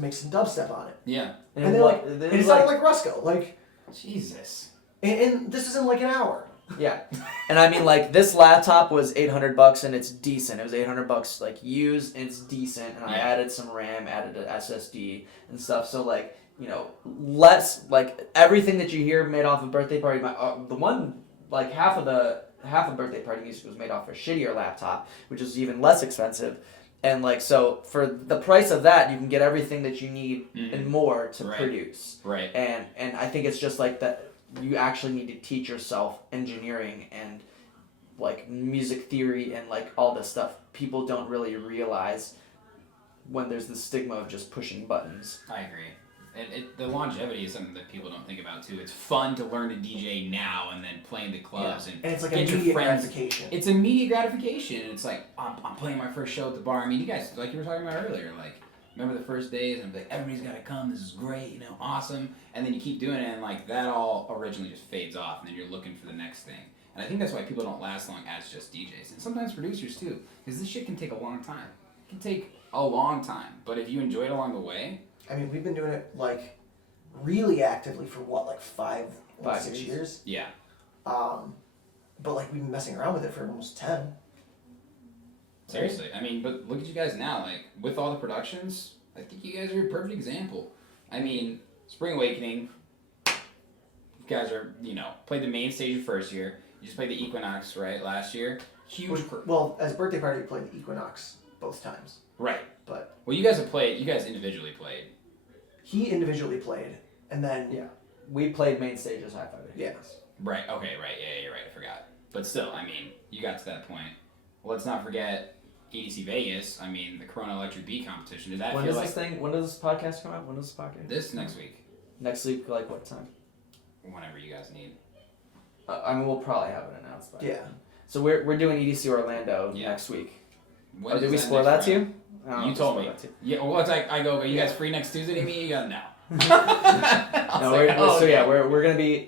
make some dubstep on it. Yeah. And they're like, and it sounded like Rusko, like. Jesus. And this is in like an hour. Yeah, and I mean like this laptop was $800 and it's decent. It was $800 like used and it's decent. And I added some RAM, added an SSD and stuff. So like less like everything that you hear made off of Birthday Party. The one like half of Birthday Party music was made off a shittier laptop, which is even less expensive. And like so for the price of that, you can get everything that you need and more to produce. Right. And I think it's just like that. You actually need to teach yourself engineering and like music theory and like all this stuff. People don't really realize when there's the stigma of just pushing buttons. I agree. And the longevity is something that people don't think about too. It's fun to learn to DJ now and then play in the clubs and it's like get immediate your friends. gratification. It's immediate gratification. It's like I'm playing my first show at the bar. I mean, you guys like you were talking about earlier, like. Remember the first days, and I'm like, everybody's got to come, this is great, awesome. And then you keep doing it, and like that all originally just fades off, and then you're looking for the next thing. And I think that's why people don't last long as just DJs. And sometimes producers too, because this shit can take a long time. It can take a long time, but if you enjoy it along the way. I mean, we've been doing it like really actively for what, like 6 years? Yeah. But like we've been messing around with it for almost 10. Seriously, I mean, but look at you guys now, like, with all the productions, I think you guys are a perfect example. I mean, Spring Awakening, you guys are, played the main stage the first year, you just played the Equinox, right, last year, huge... Well, as Birthday Party, we played the Equinox both times. Right. But... Well, you guys individually played. He individually played, and then... Yeah. We played main stages high five. Yeah. Right, okay, right, yeah, you're right, I forgot. But still, I mean, you got to that point. Well, let's not forget... EDC Vegas, I mean, the Corona Electric Beat competition. Did that when feel does when does this podcast come out? When does this podcast? This next week. Next week, like what time? Whenever you guys need. I mean, we'll probably have it announced by then. So we're doing EDC Orlando next week. When did we spoil that to you? You told me. Yeah, well, it's like, I go, you guys free next Tuesday to me? You go, no.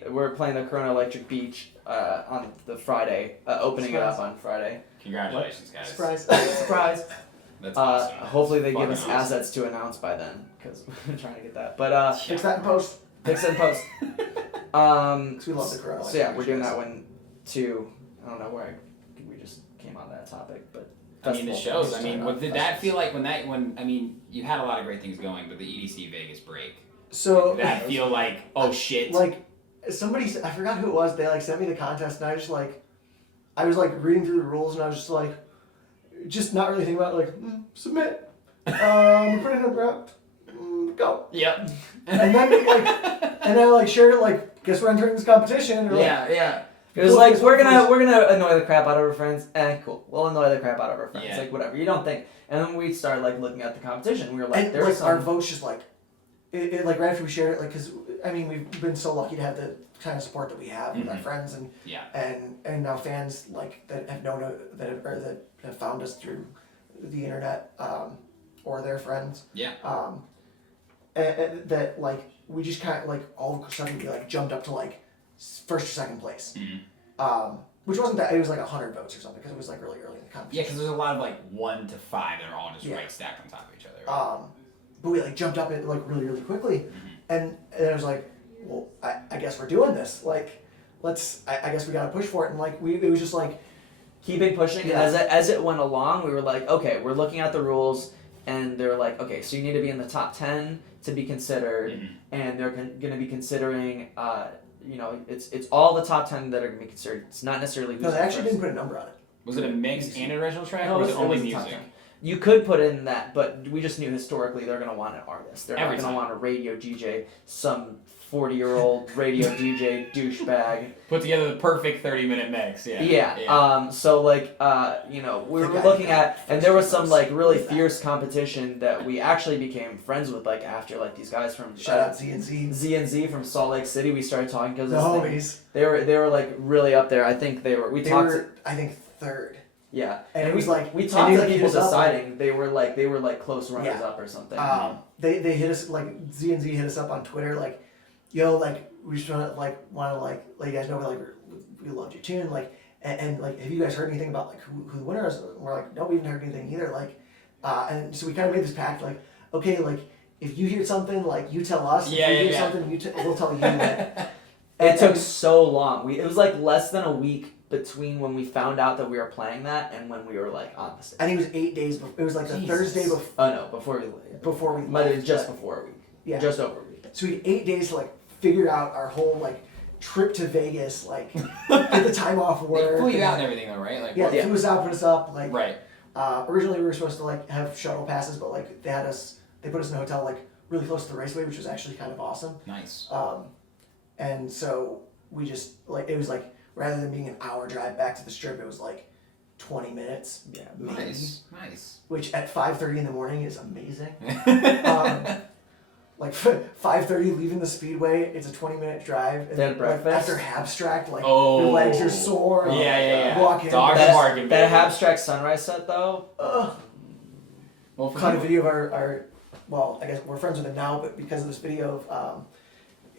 We're playing the Corona Electric Beach on the Friday, opening it up on Friday. Congratulations, guys. Surprise. Surprise. That's awesome. Hopefully they give us awesome. assets to announce by then, because we're trying to get that. But fix that in post. Fix it in post. Because we love the Corona. So yeah, we're doing that one too. I don't know where we just came on that topic, but I mean the shows. I mean, what did that feel like when I mean, you had a lot of great things going, but the EDC Vegas break. So did that feel like, oh shit? Like somebody, I forgot who it was. They like sent me the contest, and I was like reading through the rules, and I was just like, just not really thinking about it, like submit, put it in a draft, go. Yep. And then I shared it like, guess we're entering this competition. Or, yeah. It was like we're gonna annoy the crap out of our friends. Cool. We'll annoy the crap out of our friends. Yeah. Like whatever. You don't think. And then we started like looking at the competition. We were like, and there's like our votes just like, it like right after we shared it, like because I mean we've been so lucky to have the kind of support that we have with our friends and now fans like that have known that have found us through the internet or their friends. Yeah. And that like we just kind of like all of a sudden we like jumped up to like first or second place. Which wasn't that, it was like 100 votes or something because it was like really early in the competition. Yeah, because there's a lot of like 1 to 5 that are all just right stacked on top of each other. Right? But we like jumped up it like really, really quickly, and I was like, well, I guess we're doing this. Like, I guess we gotta push for it, and like it was just like keeping pushing. Yeah. And as it went along, we were like, okay, we're looking at the rules, and they're like, okay, so you need to be in the top 10 to be considered, and they're going to be considering. It's all the top 10 that are going to be considered. It's not necessarily who's no, they actually first. didn't put a number on it. Was it a mix and original track, No, or was it only the top music? 10. You could put in that, but we just knew historically they're going to want an artist. They're Every not going time. to want a radio DJ, some 40-year-old radio DJ douchebag. Put together the perfect 30-minute mix. Yeah. So like, we were looking at, and there was some like really fierce competition that we actually became friends with. Like after like these guys from Shout out Z&Z from Salt Lake City, we started talking because the homies. They were like really up there. I think they were. We talked. I think third. Yeah, and it was like we talked to like people deciding they were like close runners up or something. They hit us like Z&Z hit us up on Twitter like, yo, like we just want to like let you guys know we loved your tune like and like have you guys heard anything about like who the winner is? And we're like, no, we haven't heard anything either. Like and so we kind of made this pact like, okay, like if you hear something, like you tell us. Yeah, if you yeah, hear something, we'll tell you that. It took so long. It was like less than a week between when we found out that we were playing that and when we were like on the stage. I think it was 8 days. It was like the Thursday before. Oh no, before we Might left, have just before a week. Yeah. Just over a week. So we had 8 days to like figure out our whole like trip to Vegas, like get the time off work. They flew you out and everything though, right? Like Yeah, they flew us out, put us up. Like right. Originally we were supposed to like have shuttle passes, but like they put us in a hotel like really close to the raceway, which was actually kind of awesome. Nice. And so we just like it was like rather than being an hour drive back to the strip, it was like 20 minutes. Yeah. Maybe, Nice. which at 5:30 in the morning is amazing. Like 5:30 leaving the speedway, it's a 20-minute drive. And They had breakfast? after abstract, like Oh. your legs are sore. Yeah. Walk in. Dogs That, barking, that baby. abstract sunrise set though. Well, for Caught a people- video of our well, I guess we're friends with him now, but because of this video of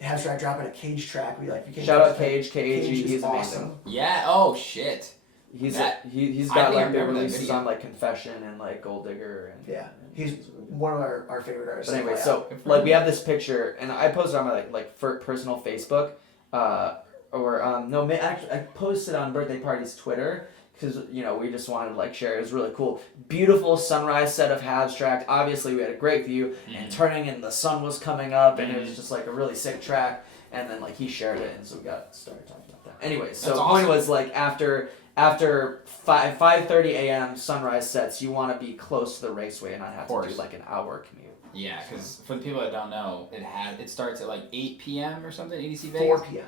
abstract dropping a cage track, we like became Shout out friends. Cage, KAG, is he's awesome. amazing. Yeah. Oh shit. He's That- he's I got think I like the remember that releases video. on like Confession and like Gold Digger and Yeah, he's one of our favorite artists. But anyway, to play so out. Good for like him. we have this picture, and I posted on my like personal Facebook, actually I posted on Birthday Party's Twitter because we just wanted to like share. It was really cool, beautiful sunrise set of abstract. Obviously, we had a great view, and turning and the sun was coming up, and it was just like a really sick track. And then like he shared it, and so we got started talking about that. Anyway, so That's the point awesome. was like after 5:30 a.m. sunrise sets, you want to be close to the raceway and not have to course. do like an hour commute. Yeah, because for the people that don't know, it starts at like 8 p.m. or something. EDC 4 Vegas. p.m.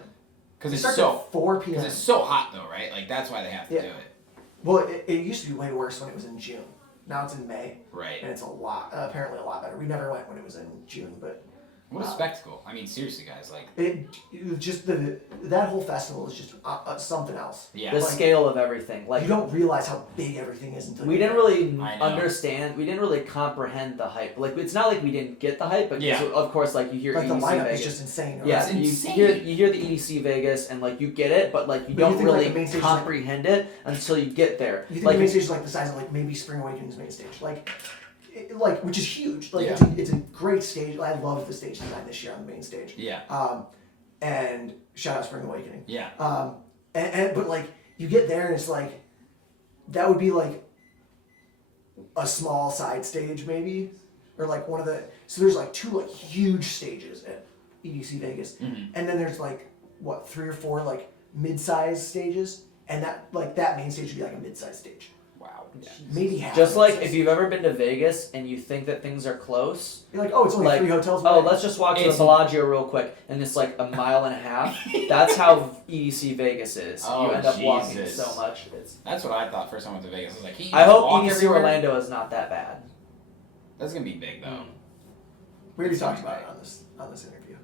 Because It it's starts so at 4 p.m. because it's so hot though, right? Like that's why they have to Yeah. do it. Well, it used to be way worse when it was in June. Now it's in May, Right. and it's apparently a lot better. We never went when it was in June, but What a spectacle! I mean, seriously, guys. Like, it just that whole festival is just something else. yeah. The Like, scale of everything, like you don't realize how big everything is until we you didn't get really I know. understand. We didn't really comprehend the hype. Like it's not like we didn't get the hype, but Yeah. of course, like you hear there. Like the EDC lineup Vegas. is just insane. Yeah, It's you insane. hear the EDC Vegas and like you get it, but like you But you don't think, like, really the main stage is, like- comprehend it until you get there. You think like the main stage is like the size of like maybe Spring Awakening's main stage, like which is huge. Like Yeah. it's a great stage. I love the stage design this year on the main stage. Yeah. And shout out Spring Awakening. Yeah. But like you get there and it's like that would be like a small side stage maybe, or like one of the there's like two like huge stages at EDC Vegas, Mhm. and then there's like what 3 or 4 like mid-sized stages, and that main stage would be like a mid-sized stage, Wow. maybe half. just a like mid-sized if you've ever been to Vegas and you think that things are close, you're like, oh, it's only like 3 hotels oh away. let's just walk to the It's- Bellagio real quick and it's like a mile and a half. That's how EDC Vegas is. Oh, you end up walking Jesus. so much. That's what I thought first time I went to Vegas. I was like, hey, I hope walk EDC everywhere. Orlando is not that bad. That's gonna be big though. we already talked about it on this interview.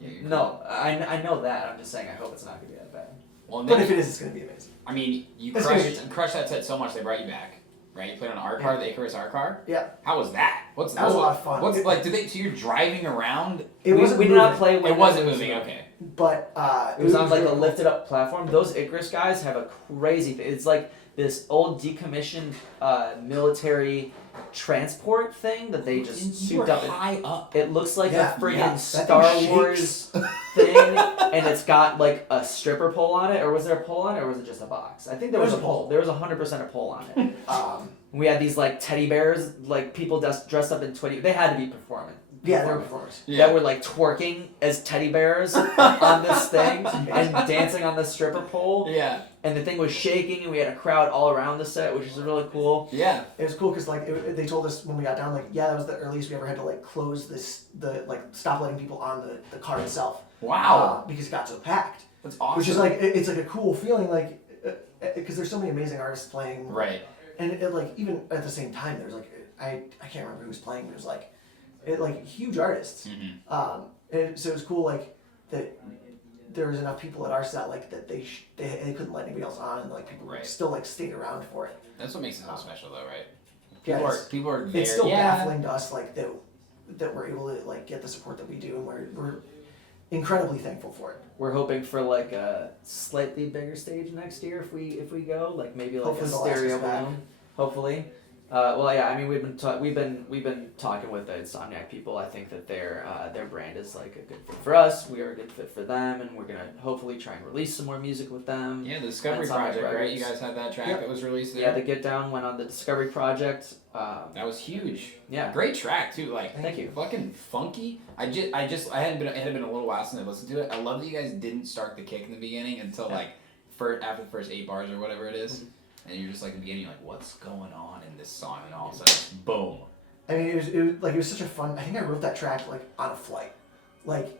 Yeah, you're No, I know that. I'm just saying I hope it's not gonna be that bad. Well, But then, if it is, it's gonna be amazing. I mean, you It's gonna crushed that set so much they brought you back, right? You played on our car, the Icarus R car. Yeah, How was that? That was a lot of fun. What's like? Did they? So you're driving around? it we wasn't did not moving, play when It wasn't was moving. Okay. but It was on like a really cool. lifted up platform. Those Icarus guys have a crazy thing. It's like this old decommissioned military transport thing that they just You souped were up. high up. It looks like Yeah, a friggin' yeah, that Star thing Wars thing, and it's got like a stripper pole on it, or was there a pole on it, or was it just a box? I think there was a pole. There was 100% a pole on it. We had these like teddy bears, like people dressed up in They had to be performing. Yeah, they were performers. That were like twerking as teddy bears on this thing and dancing on the stripper pole. Yeah. And the thing was shaking, and we had a crowd all around the set, which is really cool. Yeah. It was cool because like they told us when we got down, like, yeah, that was the earliest we ever had to like close stop letting people on the car itself. Wow. Because it got so packed. That's awesome. Which is like it's like a cool feeling, like because there's so many amazing artists playing. Right. And it, like even at the same time, there's like I can't remember who was playing, but it was like huge artists. Mm-hmm. And so it was cool like that. There was enough people at our set like that they couldn't let anybody else on, and like people Right. still like stayed around for it. That's what makes it so special, though, right? Yeah, People are there. it's still yeah. baffling to us like that we're able to like get the support that we do, and we're incredibly thankful for it. We're hoping for like a slightly bigger stage next year if we go, like maybe like Hopefully a they'll ask stereo us back. balloon. Hopefully. Well, yeah. I mean, we've been talking with the Insomniac people. I think that their brand is like a good fit for us. We are a good fit for them, and we're gonna hopefully try and release some more music with them. Yeah, the Discovery Project, right? You guys had that track that was released there. Yeah, the Get Down went on the Discovery Project. That was huge. Yeah, great track too. Like, thank you. Fucking funky. It had been a little while since I listened to it. I love that you guys didn't start the kick in the beginning until like after the first 8 bars or whatever it is. And you're just like, in the beginning, you're like, what's going on in this song? And all of a sudden, boom. I mean, it was such a fun. I think I wrote that track like on a flight, like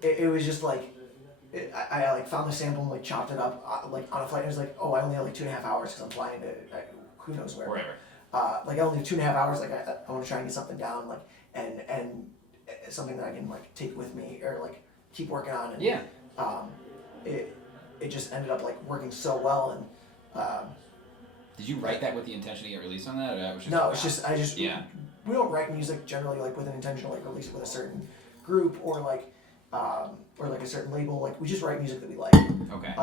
it was just like I like found the sample and like chopped it up like on a flight. And it was like, oh, I only have like 2.5 hours because I'm flying to who knows where. Wherever. Like I only have 2.5 hours. Like I want to try and get something down, like and something that I can like take with me or like keep working on. And, it just ended up like working so well and. Did you write that with the intention to get released on that, or that was just? No, it's just we don't write music generally like with an intention to like release it with a certain group or like a certain label. Like we just write music that we like. Okay.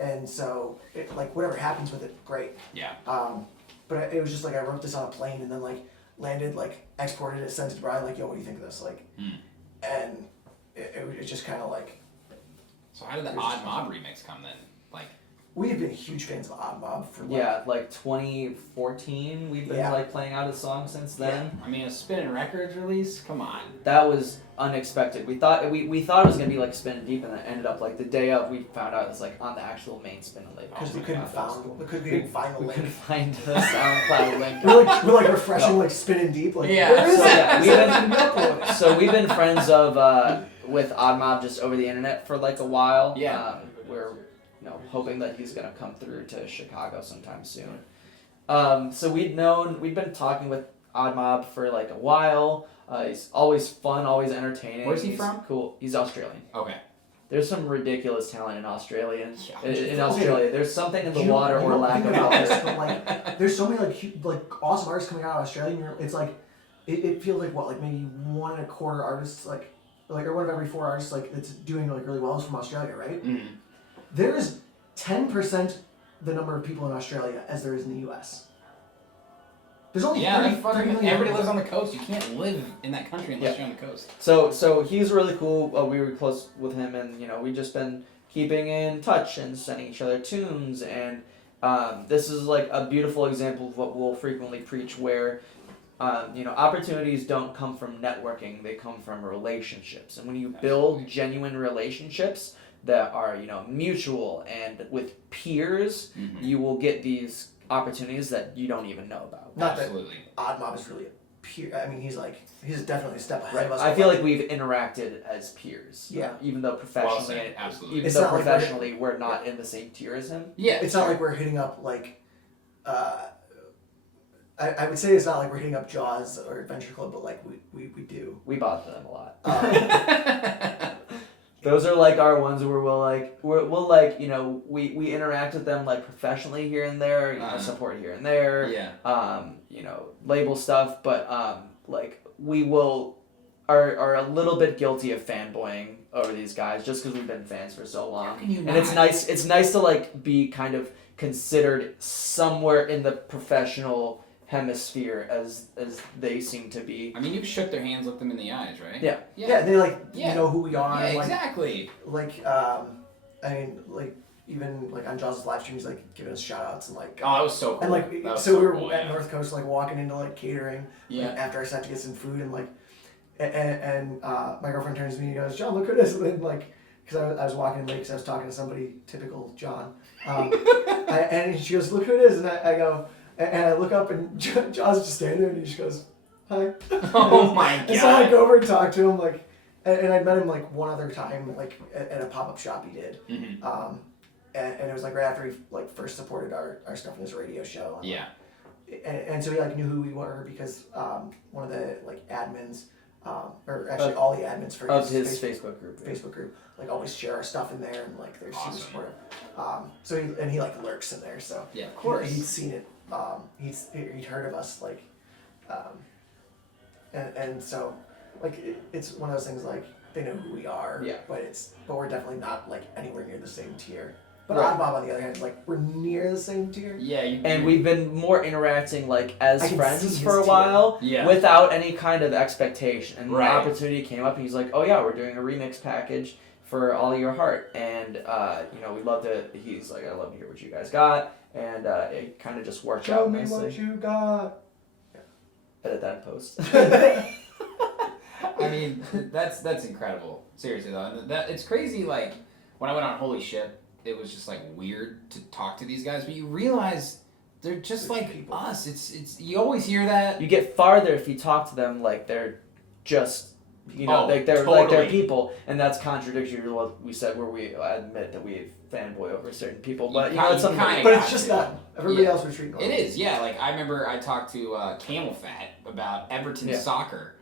And so it like whatever happens with it, great. Yeah. But it was just like I wrote this on a plane and then like landed, like exported it, sent it to Bryan, like, yo, what do you think of this? Like, and it just kind of like. So how did the Odd Mob remix come then? Like. We have been huge fans of Odd Mob for like 2014. We've been like playing out a song since then. Yeah. I mean, a Spinnin Records release. Come on. That was unexpected. We thought it was gonna be like Spinnin Deep, and then ended up like the day of we found out it was like on the actual main Spinnin label. Because we couldn't find the link. We couldn't find the SoundCloud link. We're like refreshing like Spinnin Deep. Like so we've been friends of with Odd Mob just over the internet for like a while. Yeah. We're hoping that he's gonna come through to Chicago sometime soon. So we'd been talking with Odd Mob for like a while. He's always fun, always entertaining. Where's he from? Cool. He's Australian. Okay. There's some ridiculous talent in Australia. Yeah. In Australia, there's something in the water or lack of this, but like, there's so many like awesome artists coming out of Australia. It's like, it feels like what, like maybe 1 1/4 artists like or 1 of every 4 artists like that's doing like really well is from Australia, right? Mm-hmm. There is 10% the number of people in Australia as there is in the U.S. There's only 30 million. Everybody lives on the coast. You can't live in that country unless you're on the coast. So he's really cool. We were close with him, and we've just been keeping in touch and sending each other tunes. And this is like a beautiful example of what we'll frequently preach, where opportunities don't come from networking; they come from relationships. And when you build genuine relationships that are mutual and with peers, you will get these opportunities that you don't even know about. Not Absolutely. That Odd Mob is really a peer. I mean, he's definitely a step ahead of us. I feel like we've interacted as peers. Yeah. Even though professionally, absolutely. Even though professionally we're not in the same tier as him. Yeah. It's not like we're hitting up like. I would say it's not like we're hitting up Jaws or Adventure Club, but like we do. We bother them a lot. Those are like our ones where we interact with them like professionally here and there, support here and there. Yeah. Label stuff, but like we are a little bit guilty of fanboying over these guys just because we've been fans for so long. And it's nice to like be kind of considered somewhere in the professional hemisphere as they seem to be. I mean, you've shook their hands, looked them in the eyes, right? Yeah. Yeah, they know who we are. Yeah, like, exactly. Like, I mean, like, even like on Jaws' live stream, he's like giving us shout outs and like. Oh, that was so cool. And like, so we were at North Coast, like walking into like catering. Yeah. Like, after our set to get some food and like, and my girlfriend turns to me and goes, "John, look who it is." And then like, because I was walking in late because I was talking to somebody, typical John. And she goes, "Look who it is," and I go. And I look up and Jaws just standing there and he just goes, "Hi." Oh my god. And so I go over and talk to him like, and I met him like one other time like at a pop-up shop he did. Mm-hmm. And it was like right after he like first supported our stuff in his radio show. And, yeah. And so he like knew who we were because one of the like admins, or actually all the admins for his Facebook group like always share our stuff in there and like they're super supportive. So he like lurks in there, so yeah, of course he'd seen it. He'd heard of us like, and so like it's one of those things like they know who we are. Yeah. But we're definitely not like anywhere near the same tier. But Right. Oddbob, on the other hand, like, we're near the same tier. Yeah, And we've been more interacting like I as can friends see for a his while Yeah. without any kind of expectation. And Right. the opportunity came up and he's like, oh yeah, we're doing a remix package for All Your Heart. And, we'd love to, he's like, I'd love to hear what you guys got. And it kind of just worked Show out me nicely. what you got. Edit that post. I mean, that's incredible. Seriously though, and it's crazy. Like when I went on Holy Shit, it was just like weird to talk to these guys, but you realize they're just like people. us. It's you always hear that. You get farther if you talk to them like they're just, like they're totally. people, and that's contradictory to what we said where we admit that we fanboy over certain people. But You it's something. kinda But got it's just to. them. Everybody Yeah. else we're treating normal. It is, yeah. Like I remember I talked to Camel Fat about Everton Yeah. soccer.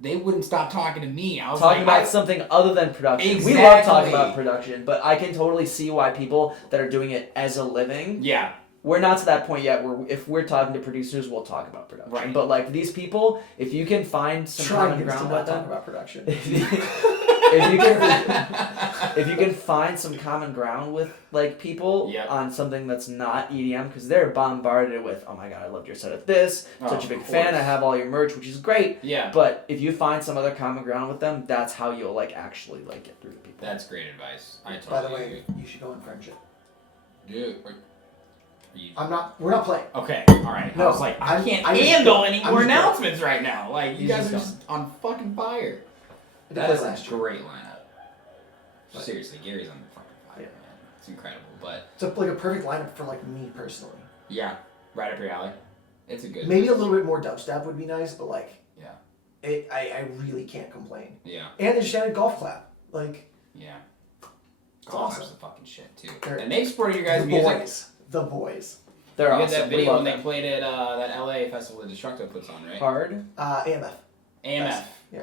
They wouldn't stop talking to me. I was Talking like, about something other than production. Exactly. We love talking about production, but I can totally see why people that are doing it as a living. yeah, We're not to that point yet where if we're talking to producers, we'll talk about production. Right. But like these people, if you can find some Try common to ground not with talk them, about production. if you can find some common ground with like people Yep. on something that's not EDM, because they're bombarded with, oh my god, I loved your set at this, Oh, such a big of fan, course. I have all your merch, which is great. yeah. But if you find some other common ground with them, that's how you'll like actually like get through to people. That's great advice. I totally By the way, agree. you should go in friendship. Dude, are you... We're not playing. Okay, all right. No, I was like, I I'm- can't I just- handle any I'm more just- announcements right now. Like, you He's guys are just just on fucking fire. I did That play is a last year. great lineup. But- Seriously, Gary's on the fucking fire, Yeah. man. It's incredible, but It's like a perfect lineup for like me personally. yeah, right up your alley. It's a good. Maybe a little bit more dubstep would be nice, but like, Yeah. I really can't complain. Yeah, And they just added golf clap. Like, yeah. It's Golf awesome. is the fucking shit too. They're- And they've supported your guys' the music. boys. The boys. They're You awesome. get that We video love when they them. played at that LA festival that Destructo puts on, right? Hard. AMF. AMF. Yeah.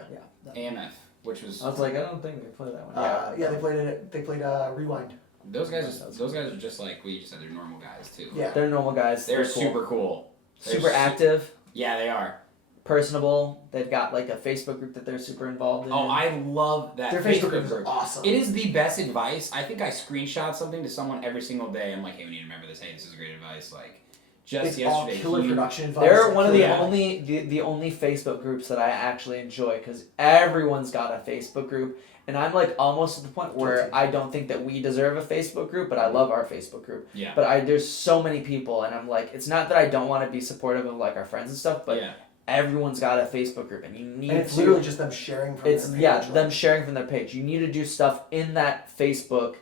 AMF, which was I was like, I don't think they play that one. They played Rewind. those guys are just like we just said. They're normal guys too. Yeah. They're normal guys. They're cool. super cool. They're super active, Yeah, they are. personable. They've got like a Facebook group that they're super involved in. Oh, I love that Their Facebook group is awesome. It is the best advice. I think I screenshot something to someone every single day. I'm like, hey, we need to remember this. Hey, this is great advice. Like, just It's all yesterday. killer he- production advice. They're one of the Yeah. the only Facebook groups that I actually enjoy because everyone's got a Facebook group, and I'm like almost at the point where Guilty. I don't think that we deserve a Facebook group, but I love our Facebook group. Yeah. But there's so many people, and I'm like, it's not that I don't want to be supportive of like our friends and stuff, but yeah. everyone's got a Facebook group, and you need And it's to. literally just them sharing from It's their page. yeah, like- them sharing from their page. You need to do stuff in that Facebook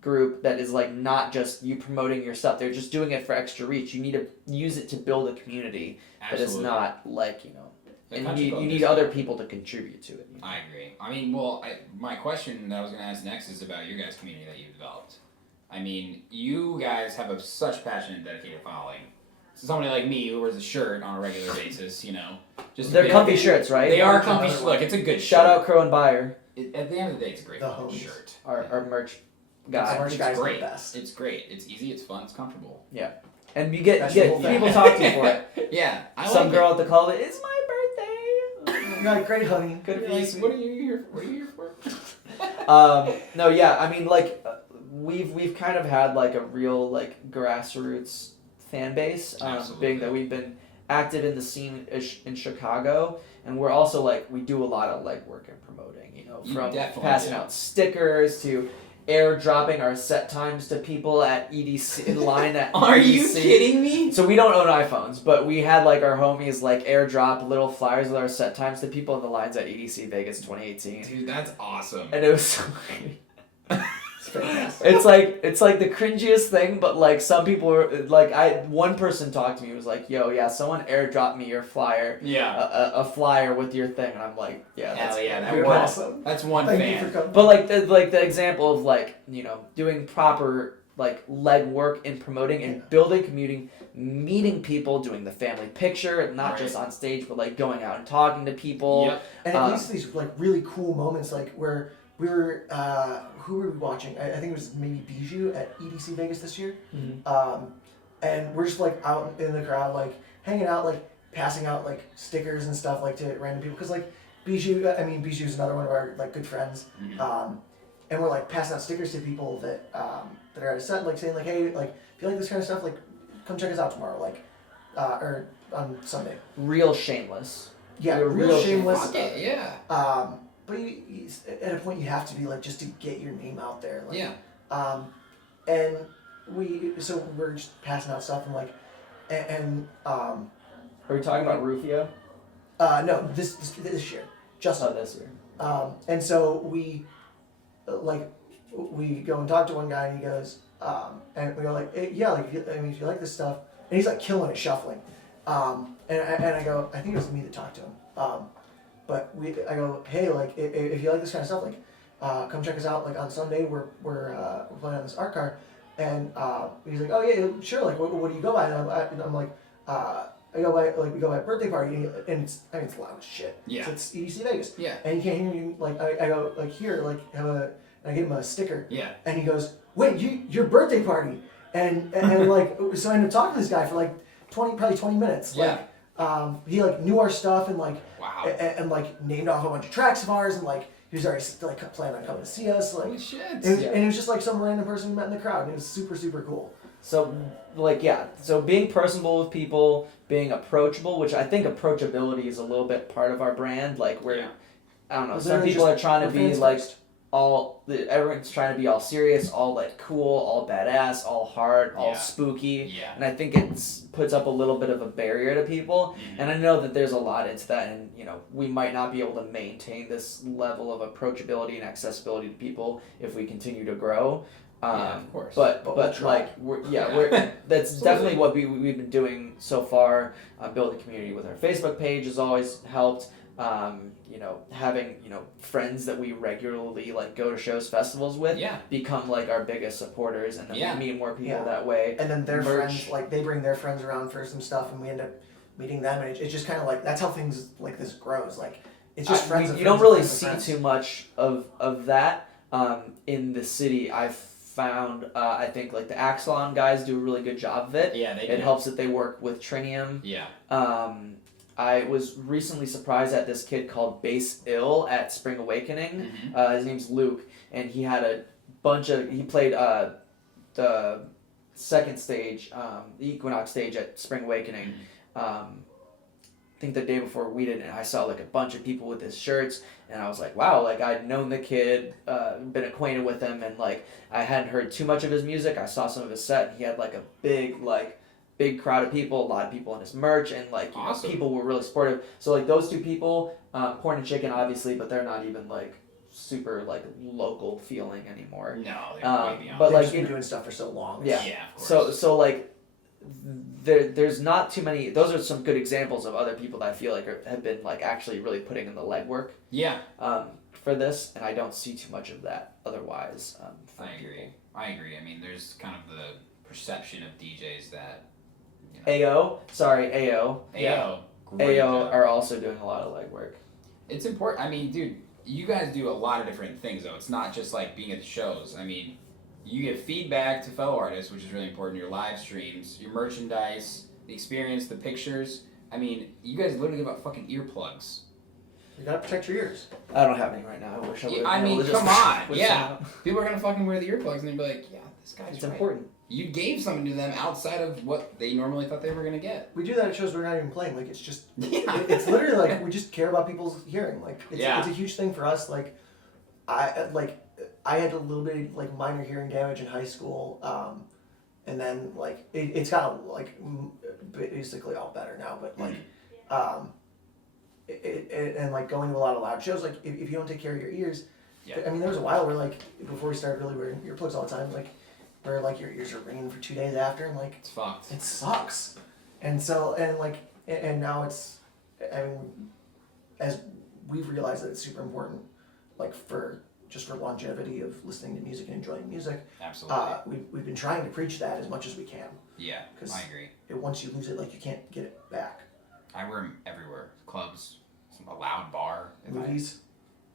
group that is like not just you promoting your stuff. They're just doing it for extra reach. You need to use it to build a community that is Absolutely. not like The and country you club need is- other people to contribute to it. I agree. I mean, well, my question that I was going to ask next is about your guys' community that you've developed. I mean, you guys have such passionate and dedicated following. So somebody like me who wears a shirt on a regular basis, just They're comfy shirts, right? They are Shout comfy. out- Look, it's a good Shout shirt. out Crow and Buyer, At the end of the day, it's a great The fucking homies. shirt. our merch Our guy. merch guys are the great. best. It's great. It's easy. It's fun. It's comfortable. And you get That's the whole thing. people talk to you for it. Yeah, I Some like girl it. at the call, it's my birthday. You're like, great, honey. Good for You're you, like, sweet. what are you here? What are you here for? No, yeah, I mean, like, we've kind of had like a real like grassroots fan base, Absolutely. being that we've been active in the scene in Chicago, and we're also like we do a lot of like work and promoting, You from definitely passing do. out stickers to airdropping our set times to people at EDC in line at Are EDC. you kidding me? So we don't own iPhones, but we had like our homies like airdrop little flyers with our set times to people in the lines at EDC Vegas 2018. Dude, that's awesome. And it was so It's fantastic. it's like the cringiest thing, but like some people were like one person talked to me, was like, yo, yeah, someone airdropped me your flyer, Yeah. a flyer with your thing, and I'm like, yeah, that's Hell yeah, that You're works. awesome. That's one Thank fan. you for coming. But like the example of like, doing proper like leg work in promoting and building community, meeting people, doing the family picture, not Right. just on stage, but like going out and talking to people. Yep. And it leads to these like really cool moments, like where we were, who were we watching? I think it was maybe Bijou at EDC Vegas this year. Mhm. And we're just like out in the crowd, like hanging out, like passing out like stickers and stuff like to random people. Cause like Bijou's another one of our like good friends. Mhm. and we're like passing out stickers to people that that are at a set, like saying like, hey, like if you like this kind of stuff, like come check us out tomorrow, like or on Sunday. Real shameless. Yeah, You're real shameless. Fuck it, yeah. But you, at a point you have to be like just to get your name out there. Like, Yeah. And we're just passing out stuff and like, Are we talking about Rufio? no, this year, just This year. and so we go and talk to one guy and he goes, and we go like, hey, yeah, like if you like this stuff, and he's like killing it shuffling, and I go, I think it was me that talked to him, but I go, hey, like if you like this kind of stuff, like come check us out, like on Sunday we're playing on this art car, and he's like, oh yeah, sure, like what do you go by? And I'm like, we go by Birthday Party, and it's loud as shit. Yeah. So it's EDC Vegas. Yeah. And he can't hear me. Like I go like here, like and I give him a sticker. Yeah. And he goes, wait, your Birthday Party, and like so I ended up talking to this guy for like 20 minutes. Yeah. Like he like knew our stuff and like Wow. and like named off a bunch of tracks of ours and like he was already like planning on coming to see us. Like Holy shit. and it was just like some random person we met in the crowd. And it was super super cool. So, like, yeah. So being personable with people, being approachable, which I think approachability is a little bit part of our brand. Like, we're, I don't know, Well, some they're people just- are trying to we're be fans like first. everyone's trying to be all serious, all like cool, all badass, all hard, all Yeah. spooky. Yeah. And I think it puts up a little bit of a barrier to people. Mhm. And I know that there's a lot into that, and you know, we might not be able to maintain this level of approachability and accessibility to people if we continue to grow. Yeah, of course. But we'll try. like we're that's definitely what we've been doing so far. Building community with our Facebook page has always helped. You know, having friends that we regularly like go to shows, festivals with, Yeah. become like our biggest supporters, and then Yeah. we meet more people Yeah. that way. And then their Merch. friends, like they bring their friends around for some stuff, and we end up meeting them. And it's just kind of like that's how things like this grows. Like it's just friends. You don't really see too much of that in the city. I've found I think like the Axelon guys do a really good job of it. Yeah, they It do. helps that they work with Trinium. Yeah. I was recently surprised at this kid called Bass Ill at Spring Awakening. Mhm. His name's Luke, and he had a bunch of. He played the second stage, the Equinox stage at Spring Awakening. I think the day before we did, and I saw like a bunch of people with his shirts, and I was like, wow, like I'd known the kid, been acquainted with him, and like I hadn't heard too much of his music. I saw some of his set, and he had like a big crowd of people, a lot of people in his merch, and like you know, Awesome. people were really supportive. So like those two people, Corn and Chicken obviously, but they're not even like super like local feeling anymore. No, they're way beyond. but They've like just been doing stuff for so long. Yeah. Yeah, of course. So like there's not too many. Those are some good examples of other people that I feel like have been like actually really putting in the legwork Yeah. for this, and I don't see too much of that otherwise. From I agree. people. I agree. I mean, there's kind of the perception of DJs that. AO, AO. Great AO job. are also doing a lot of legwork. It's important. I mean, dude, you guys do a lot of different things, though. It's not just like being at the shows. I mean, you give feedback to fellow artists, which is really important. Your live streams, your merchandise, the experience, the pictures. I mean, you guys literally give out fucking earplugs. You gotta protect your ears. I don't have any right now. I wish I would. I mean, come on. Yeah. Some. People are going to fucking wear the earplugs and they'll be like, yeah, this guy's It's right. important. You gave something to them outside of what they normally thought they were going to get. We do that at shows we're not even playing. Like it's just, Yeah. it's literally like we just care about people's hearing. Like it's, Yeah. it's a huge thing for us. Like I had a little bit of, like minor hearing damage in high school, and then like it's got like basically all better now. But like, and like going to a lot of loud shows, like if you don't take care of your ears, Yeah. I mean there was a while where like before we started really wearing earplugs all the time, like where like your ears are ringing for 2 days after, and like It's fucked. it sucks. And so and now it's, I mean, as we've realized that it's super important, like for longevity of listening to music and enjoying music. Absolutely. We've been trying to preach that as much as we can. Yeah, 'Cause I agree. Once you lose it, like you can't get it back. I wear them everywhere. Clubs, a loud bar.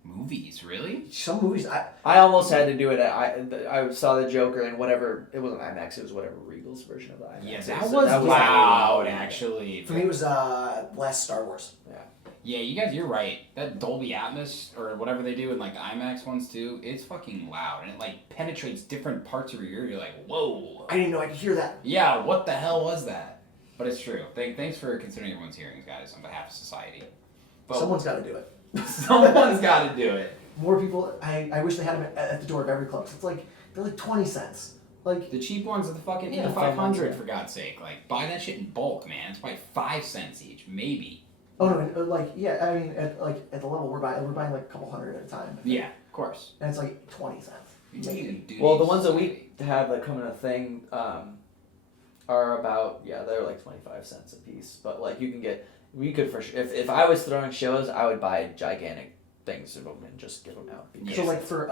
Movies, Really? some movies, I almost had to do it. I saw the Joker in whatever. It wasn't IMAX. It was whatever Regal's version of the IMAX. Yeah, It that was loud, loud. actually. for me it was last Star Wars. Yeah. Yeah, you're right. That Dolby Atmos or whatever they do in like IMAX ones too, it's fucking loud and it like penetrates different parts of your ear. You're like, whoa. I didn't know I could hear that. Yeah, what the hell was that? But it's true. Thanks for considering everyone's hearing, guys, on behalf of society. But Someone's got to do it. someone's got to do it. More people. I wish they had them at the door of every club. 'Cause it's like they're like 20 cents. Like The cheap ones are the fucking Yeah, the 500 yeah. for God's sake. Like buy that shit in bulk, man. It's probably 5 cents each, maybe. oh no, like yeah. I mean, at the level we're buying like a couple hundred at a time. Yeah, of course. And it's like 20 cents. Maybe. Well, the ones that we have that come in a thing are about they're like 25 cents a piece. But like we could for sure if I was throwing shows, I would buy gigantic things of them and just give them out. Yeah. So like for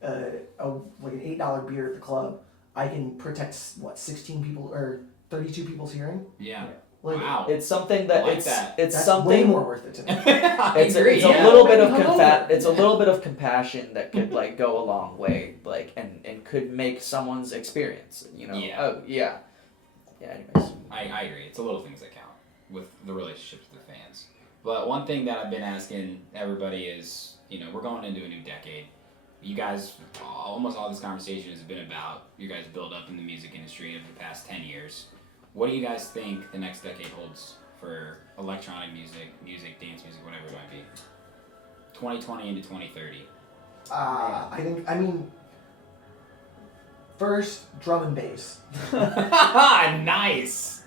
like an $8 beer at the club, I can protect 16 people or 32 people's hearing. Yeah. Like, Wow. It's something that I like it's that. it's That's something way more worth it to me. I agree, it's a yeah. little bit of Come over. it's a little bit of compassion that could like go a long way, like and could make someone's experience, you know. Yeah. Oh yeah. Yeah. Anyways. I agree. It's the little things that count with the relationships with the fans. But one thing that I've been asking everybody is, we're going into a new decade. You guys, almost all this conversation has been about your guys' build up in the music industry over the past 10 years. What do you guys think the next decade holds for electronic music, dance music, whatever it might be? 2020 into 2030. I mean, first, drum and bass. Nice!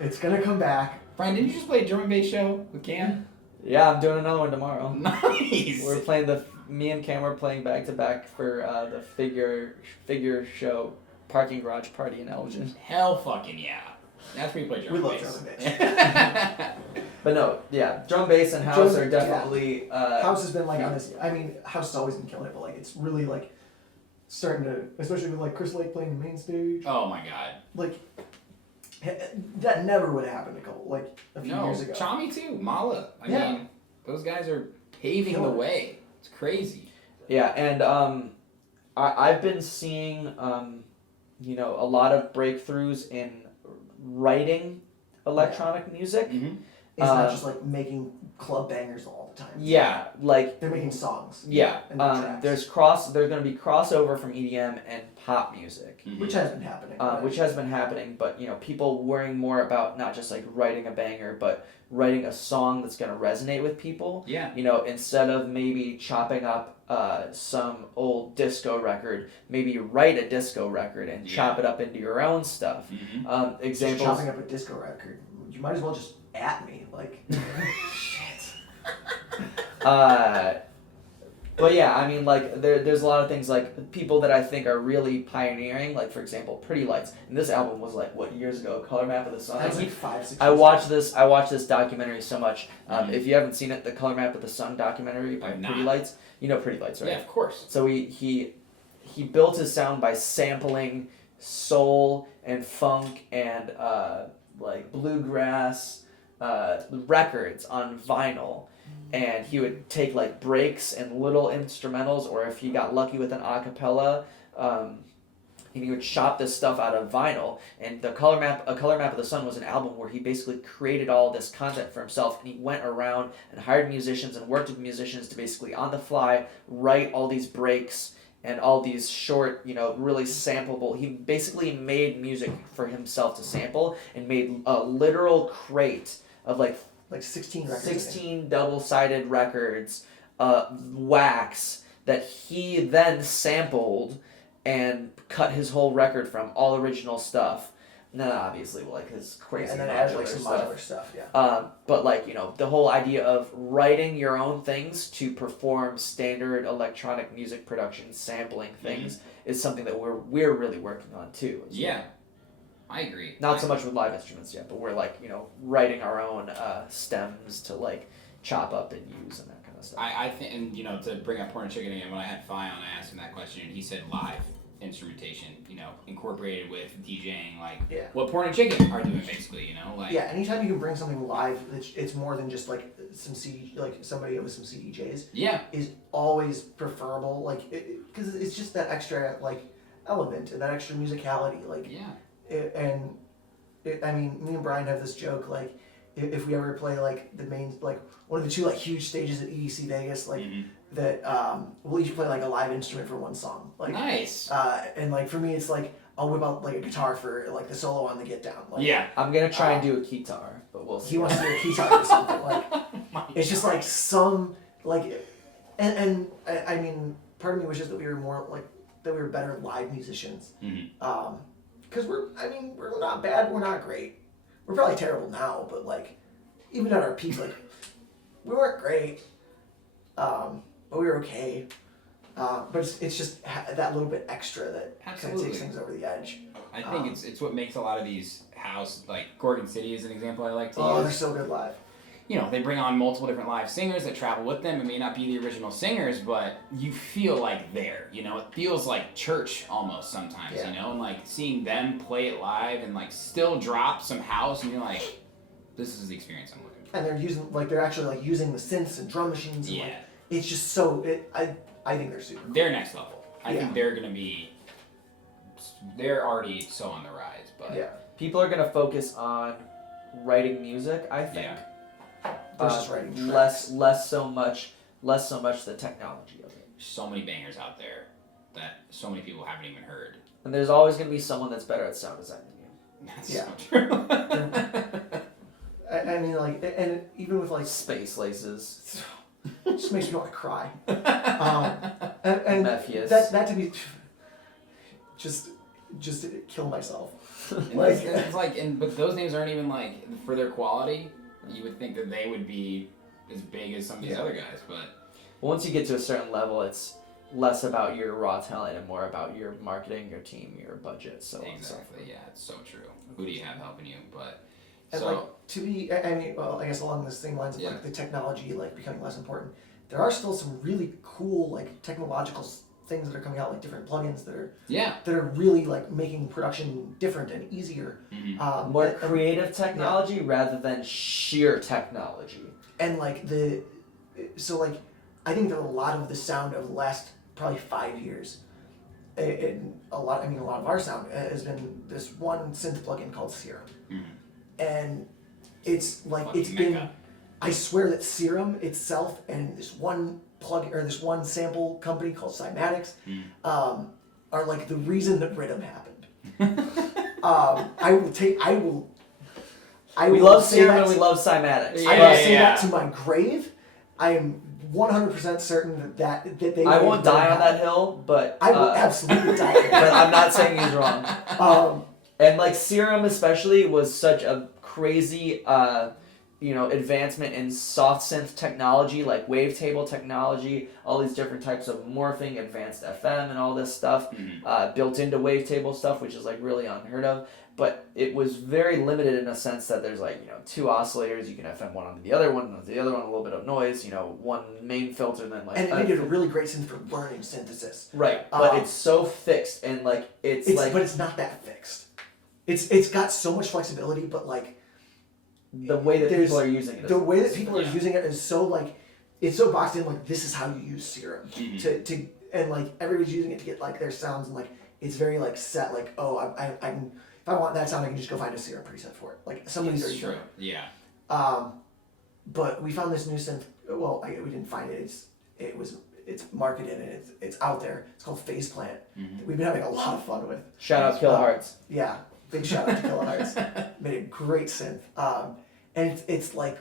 It's gonna come back. Brian, didn't you just play a drum and bass show with Cam? Yeah, I'm doing another one tomorrow. Nice! We're playing me and Cam are playing back to back for the figure show Parking Garage Party in Elgin. Hell fucking yeah. That's where you play drum We and love bass. drum and bass. But no, yeah, drum bass and house Drum- are definitely House has been like on this. I mean, House has always been killing it, but like it's really like starting to, especially with like Chris Lake playing the main stage. Oh my god. Like that never would have happened a few years ago. Chami too, Mala. I Yeah. mean, those guys are paving the way. It's crazy. Yeah, and I've been seeing a lot of breakthroughs in writing electronic music. Mm-hmm. It's not just like making club bangers all the time. Yeah, like They're making songs. yeah. And tracks. There's going to be crossover from EDM and pop music. Mm-hmm. Which has been happening. Which has been happening, but people worrying more about not just like writing a banger, but writing a song that's going to resonate with people. Yeah. Instead of maybe chopping up some old disco record, maybe write a disco record and chop it up into your own stuff. Mm-hmm. Just Examples. chopping up a disco record. You might as well just at me. Like, shit. But yeah, I mean, like there's a lot of things like people that I think are really pioneering. Like for example, Pretty Lights. And this album was like what years ago? Color Map of the Sun. That was like 5, 6 I years watched ago. this. I watched this documentary so much. If you haven't seen it, the Color Map of the Sun documentary by I've Pretty not. Lights. You know Pretty Lights, right? Yeah, of course. So he built his sound by sampling soul and funk and like bluegrass records on vinyl. And he would take like breaks and little instrumentals, or if he got lucky with an acapella, and he would chop this stuff out of vinyl. And A Color Map of the Sun was an album where he basically created all this content for himself, and he went around and hired musicians and worked with musicians to basically on the fly write all these breaks and all these short, really sampleable. He basically made music for himself to sample and made a literal crate of like 16 records. 16 double-sided records, wax, that he then sampled and cut his whole record from, all original stuff. And then obviously like his crazy And then add like modular some stuff. modular stuff, yeah. But like, the whole idea of writing your own things to perform standard electronic music production sampling things is something that we're really working on too. Yeah. I agree. Not so much with live instruments yet, but we're like, writing our own stems to like chop up and use and that kind of stuff. I think, and to bring up Porn and Chicken again, when I had Fi on, I asked him that question, and he said live instrumentation, incorporated with DJing, like what Porn and Chicken are doing, basically, like. Yeah, anytime you can bring something live, it's more than just like some CD, like somebody with some CDJs. Yeah. Is always preferable, like, because it's just that extra like element and that extra musicality, like. Yeah. I mean, me and Brian have this joke, like, if we ever play like the main, like one of the 2 like huge stages at EDC Vegas, like that we'll each play like a live instrument for one song. Like Nice. And like for me, it's like I'll whip out like a guitar for like the solo on the Get Down. Like, Yeah. I'm gonna try and do a guitar, but we'll see. he wants to do a guitar or something. Like it's just like some like, and I mean, part of me wishes that we were more like that we were better live musicians. Because we're not bad, we're not great. We're probably terrible now, but like even at our peak, like we weren't great, but we were okay. But it's just that little bit extra that kind of takes things over the edge. I think it's what makes a lot of these house, like Gorgon City is an example I like to use. Oh, they're so good live. You know, they bring on multiple different live singers that travel with them. It may not be the original singers, but you feel like there. You know, it feels like church almost sometimes. Yeah. You know, and like seeing them play it live and like still drop some house, and you're like, this is the experience I'm looking for. And they're actually like using the synths and drum machines. And, like, it's just so I think they're super cool. They're next level. I think they're gonna be. They're already so on the rise, but people are gonna focus on writing music. I think. Yeah. Versus writing tracks. less so much the technology of it. So many bangers out there that so many people haven't even heard. And there's always gonna be someone that's better at sound design than you. That's Yeah. so true. I mean, like, and even with like Space laces. it just makes me want to cry. And Mephius. that to be just to kill myself. Like, it's like, but those names aren't even like for their quality. You would think that they would be as big as some of these other guys, but Once you get to a certain level, it's less about your raw talent and more about your marketing, your team, your budget. So exactly, yeah, it's so true. Who do you have helping you? But And so like to be, I mean, well, I guess along the same lines of like the technology like becoming less important, there are still some really cool like technological things that are coming out, like different plugins that are really like making production different and easier. more creative technology rather than sheer technology. And like I think that a lot of the sound of the last probably 5 years, and a lot of our sound has been this one synth plugin called Sherm. And it's like Fucking it's been mecca. I swear that Sherm itself and this one this one sample company called Cymatics are like the reason that Rhythm happened. We love Sherm and we love Cymatics. I will say that to my grave. I am 100% certain that they. I won't die on that hill, but I will absolutely die. But I'm not saying he's wrong. And like Sherm especially was such a crazy advancement in soft synth technology, like wavetable technology, all these different types of morphing, advanced FM and all this stuff, built into wavetable stuff, which is like really unheard of. But it was very limited in a sense that there's like, 2 oscillators, you can FM one onto the other one, a little bit of noise, one main filter, and then like... And it made it a really great synth for learning synthesis. Right, but it's so fixed and like, it's like... But it's not that fixed. It's got so much flexibility, but like... The way that people are using it. The way that people are using it is so like... It's so boxed in, like, this is how you use Sherm. And like, everybody's using it to get like their sounds, and like, it's very like set, like, oh, I can... If I want that sound, I can just go find a Sherm preset for it. Like somebody's already done it. Yeah. But we found this new synth. Well, we didn't find it. It's marketed and it's out there. It's called Phase Plant. We've been having a lot of fun with. Shout out Kilohertz. Yeah, big shout out to Kilohertz. Made a great synth. And it's like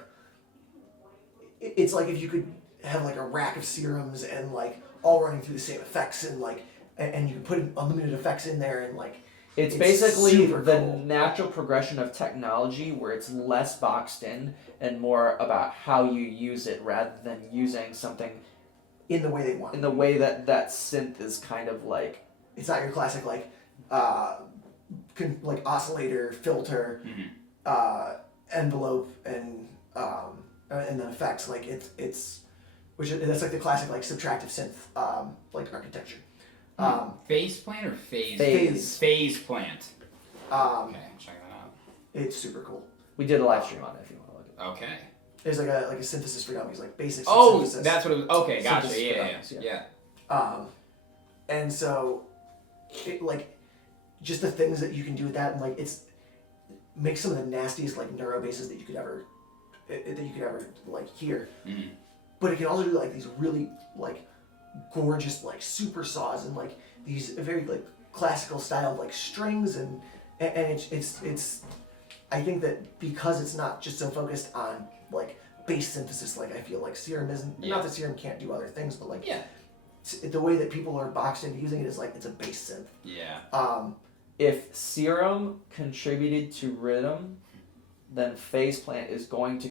if you could have like a rack of Sherms and like all running through the same effects and like and you put unlimited effects in there and like. It's basically super the cool. natural progression of technology where it's less boxed in and more about how you use it rather than using something in the way they want. In the way that synth is kind of like... It's not your classic like oscillator, filter, envelope, and then effects. Like that's like the classic like subtractive synth like architecture. Phase plant or phase? Phase plant. Okay, check that out. It's super cool. We did a live stream on it if you want to look at it. Okay. There's like a synthesis for dummies, like basics. Oh, synthesis. that's what it was. Okay, gotcha. Synthesis for dummies, yeah. And so, it like, just the things that you can do with that, and like it makes some of the nastiest like neuro basses that you could ever that you could ever like hear. Mm. But it can also do like these really like gorgeous like super saws and like these very like classical style like strings and it's I think that because it's not just so focused on like bass synthesis, like I feel like Sherm isn't. Not that Sherm can't do other things, but like the way that people are boxed into using it is like it's a bass synth. Yeah. If Sherm contributed to rhythm, then Faceplant is going to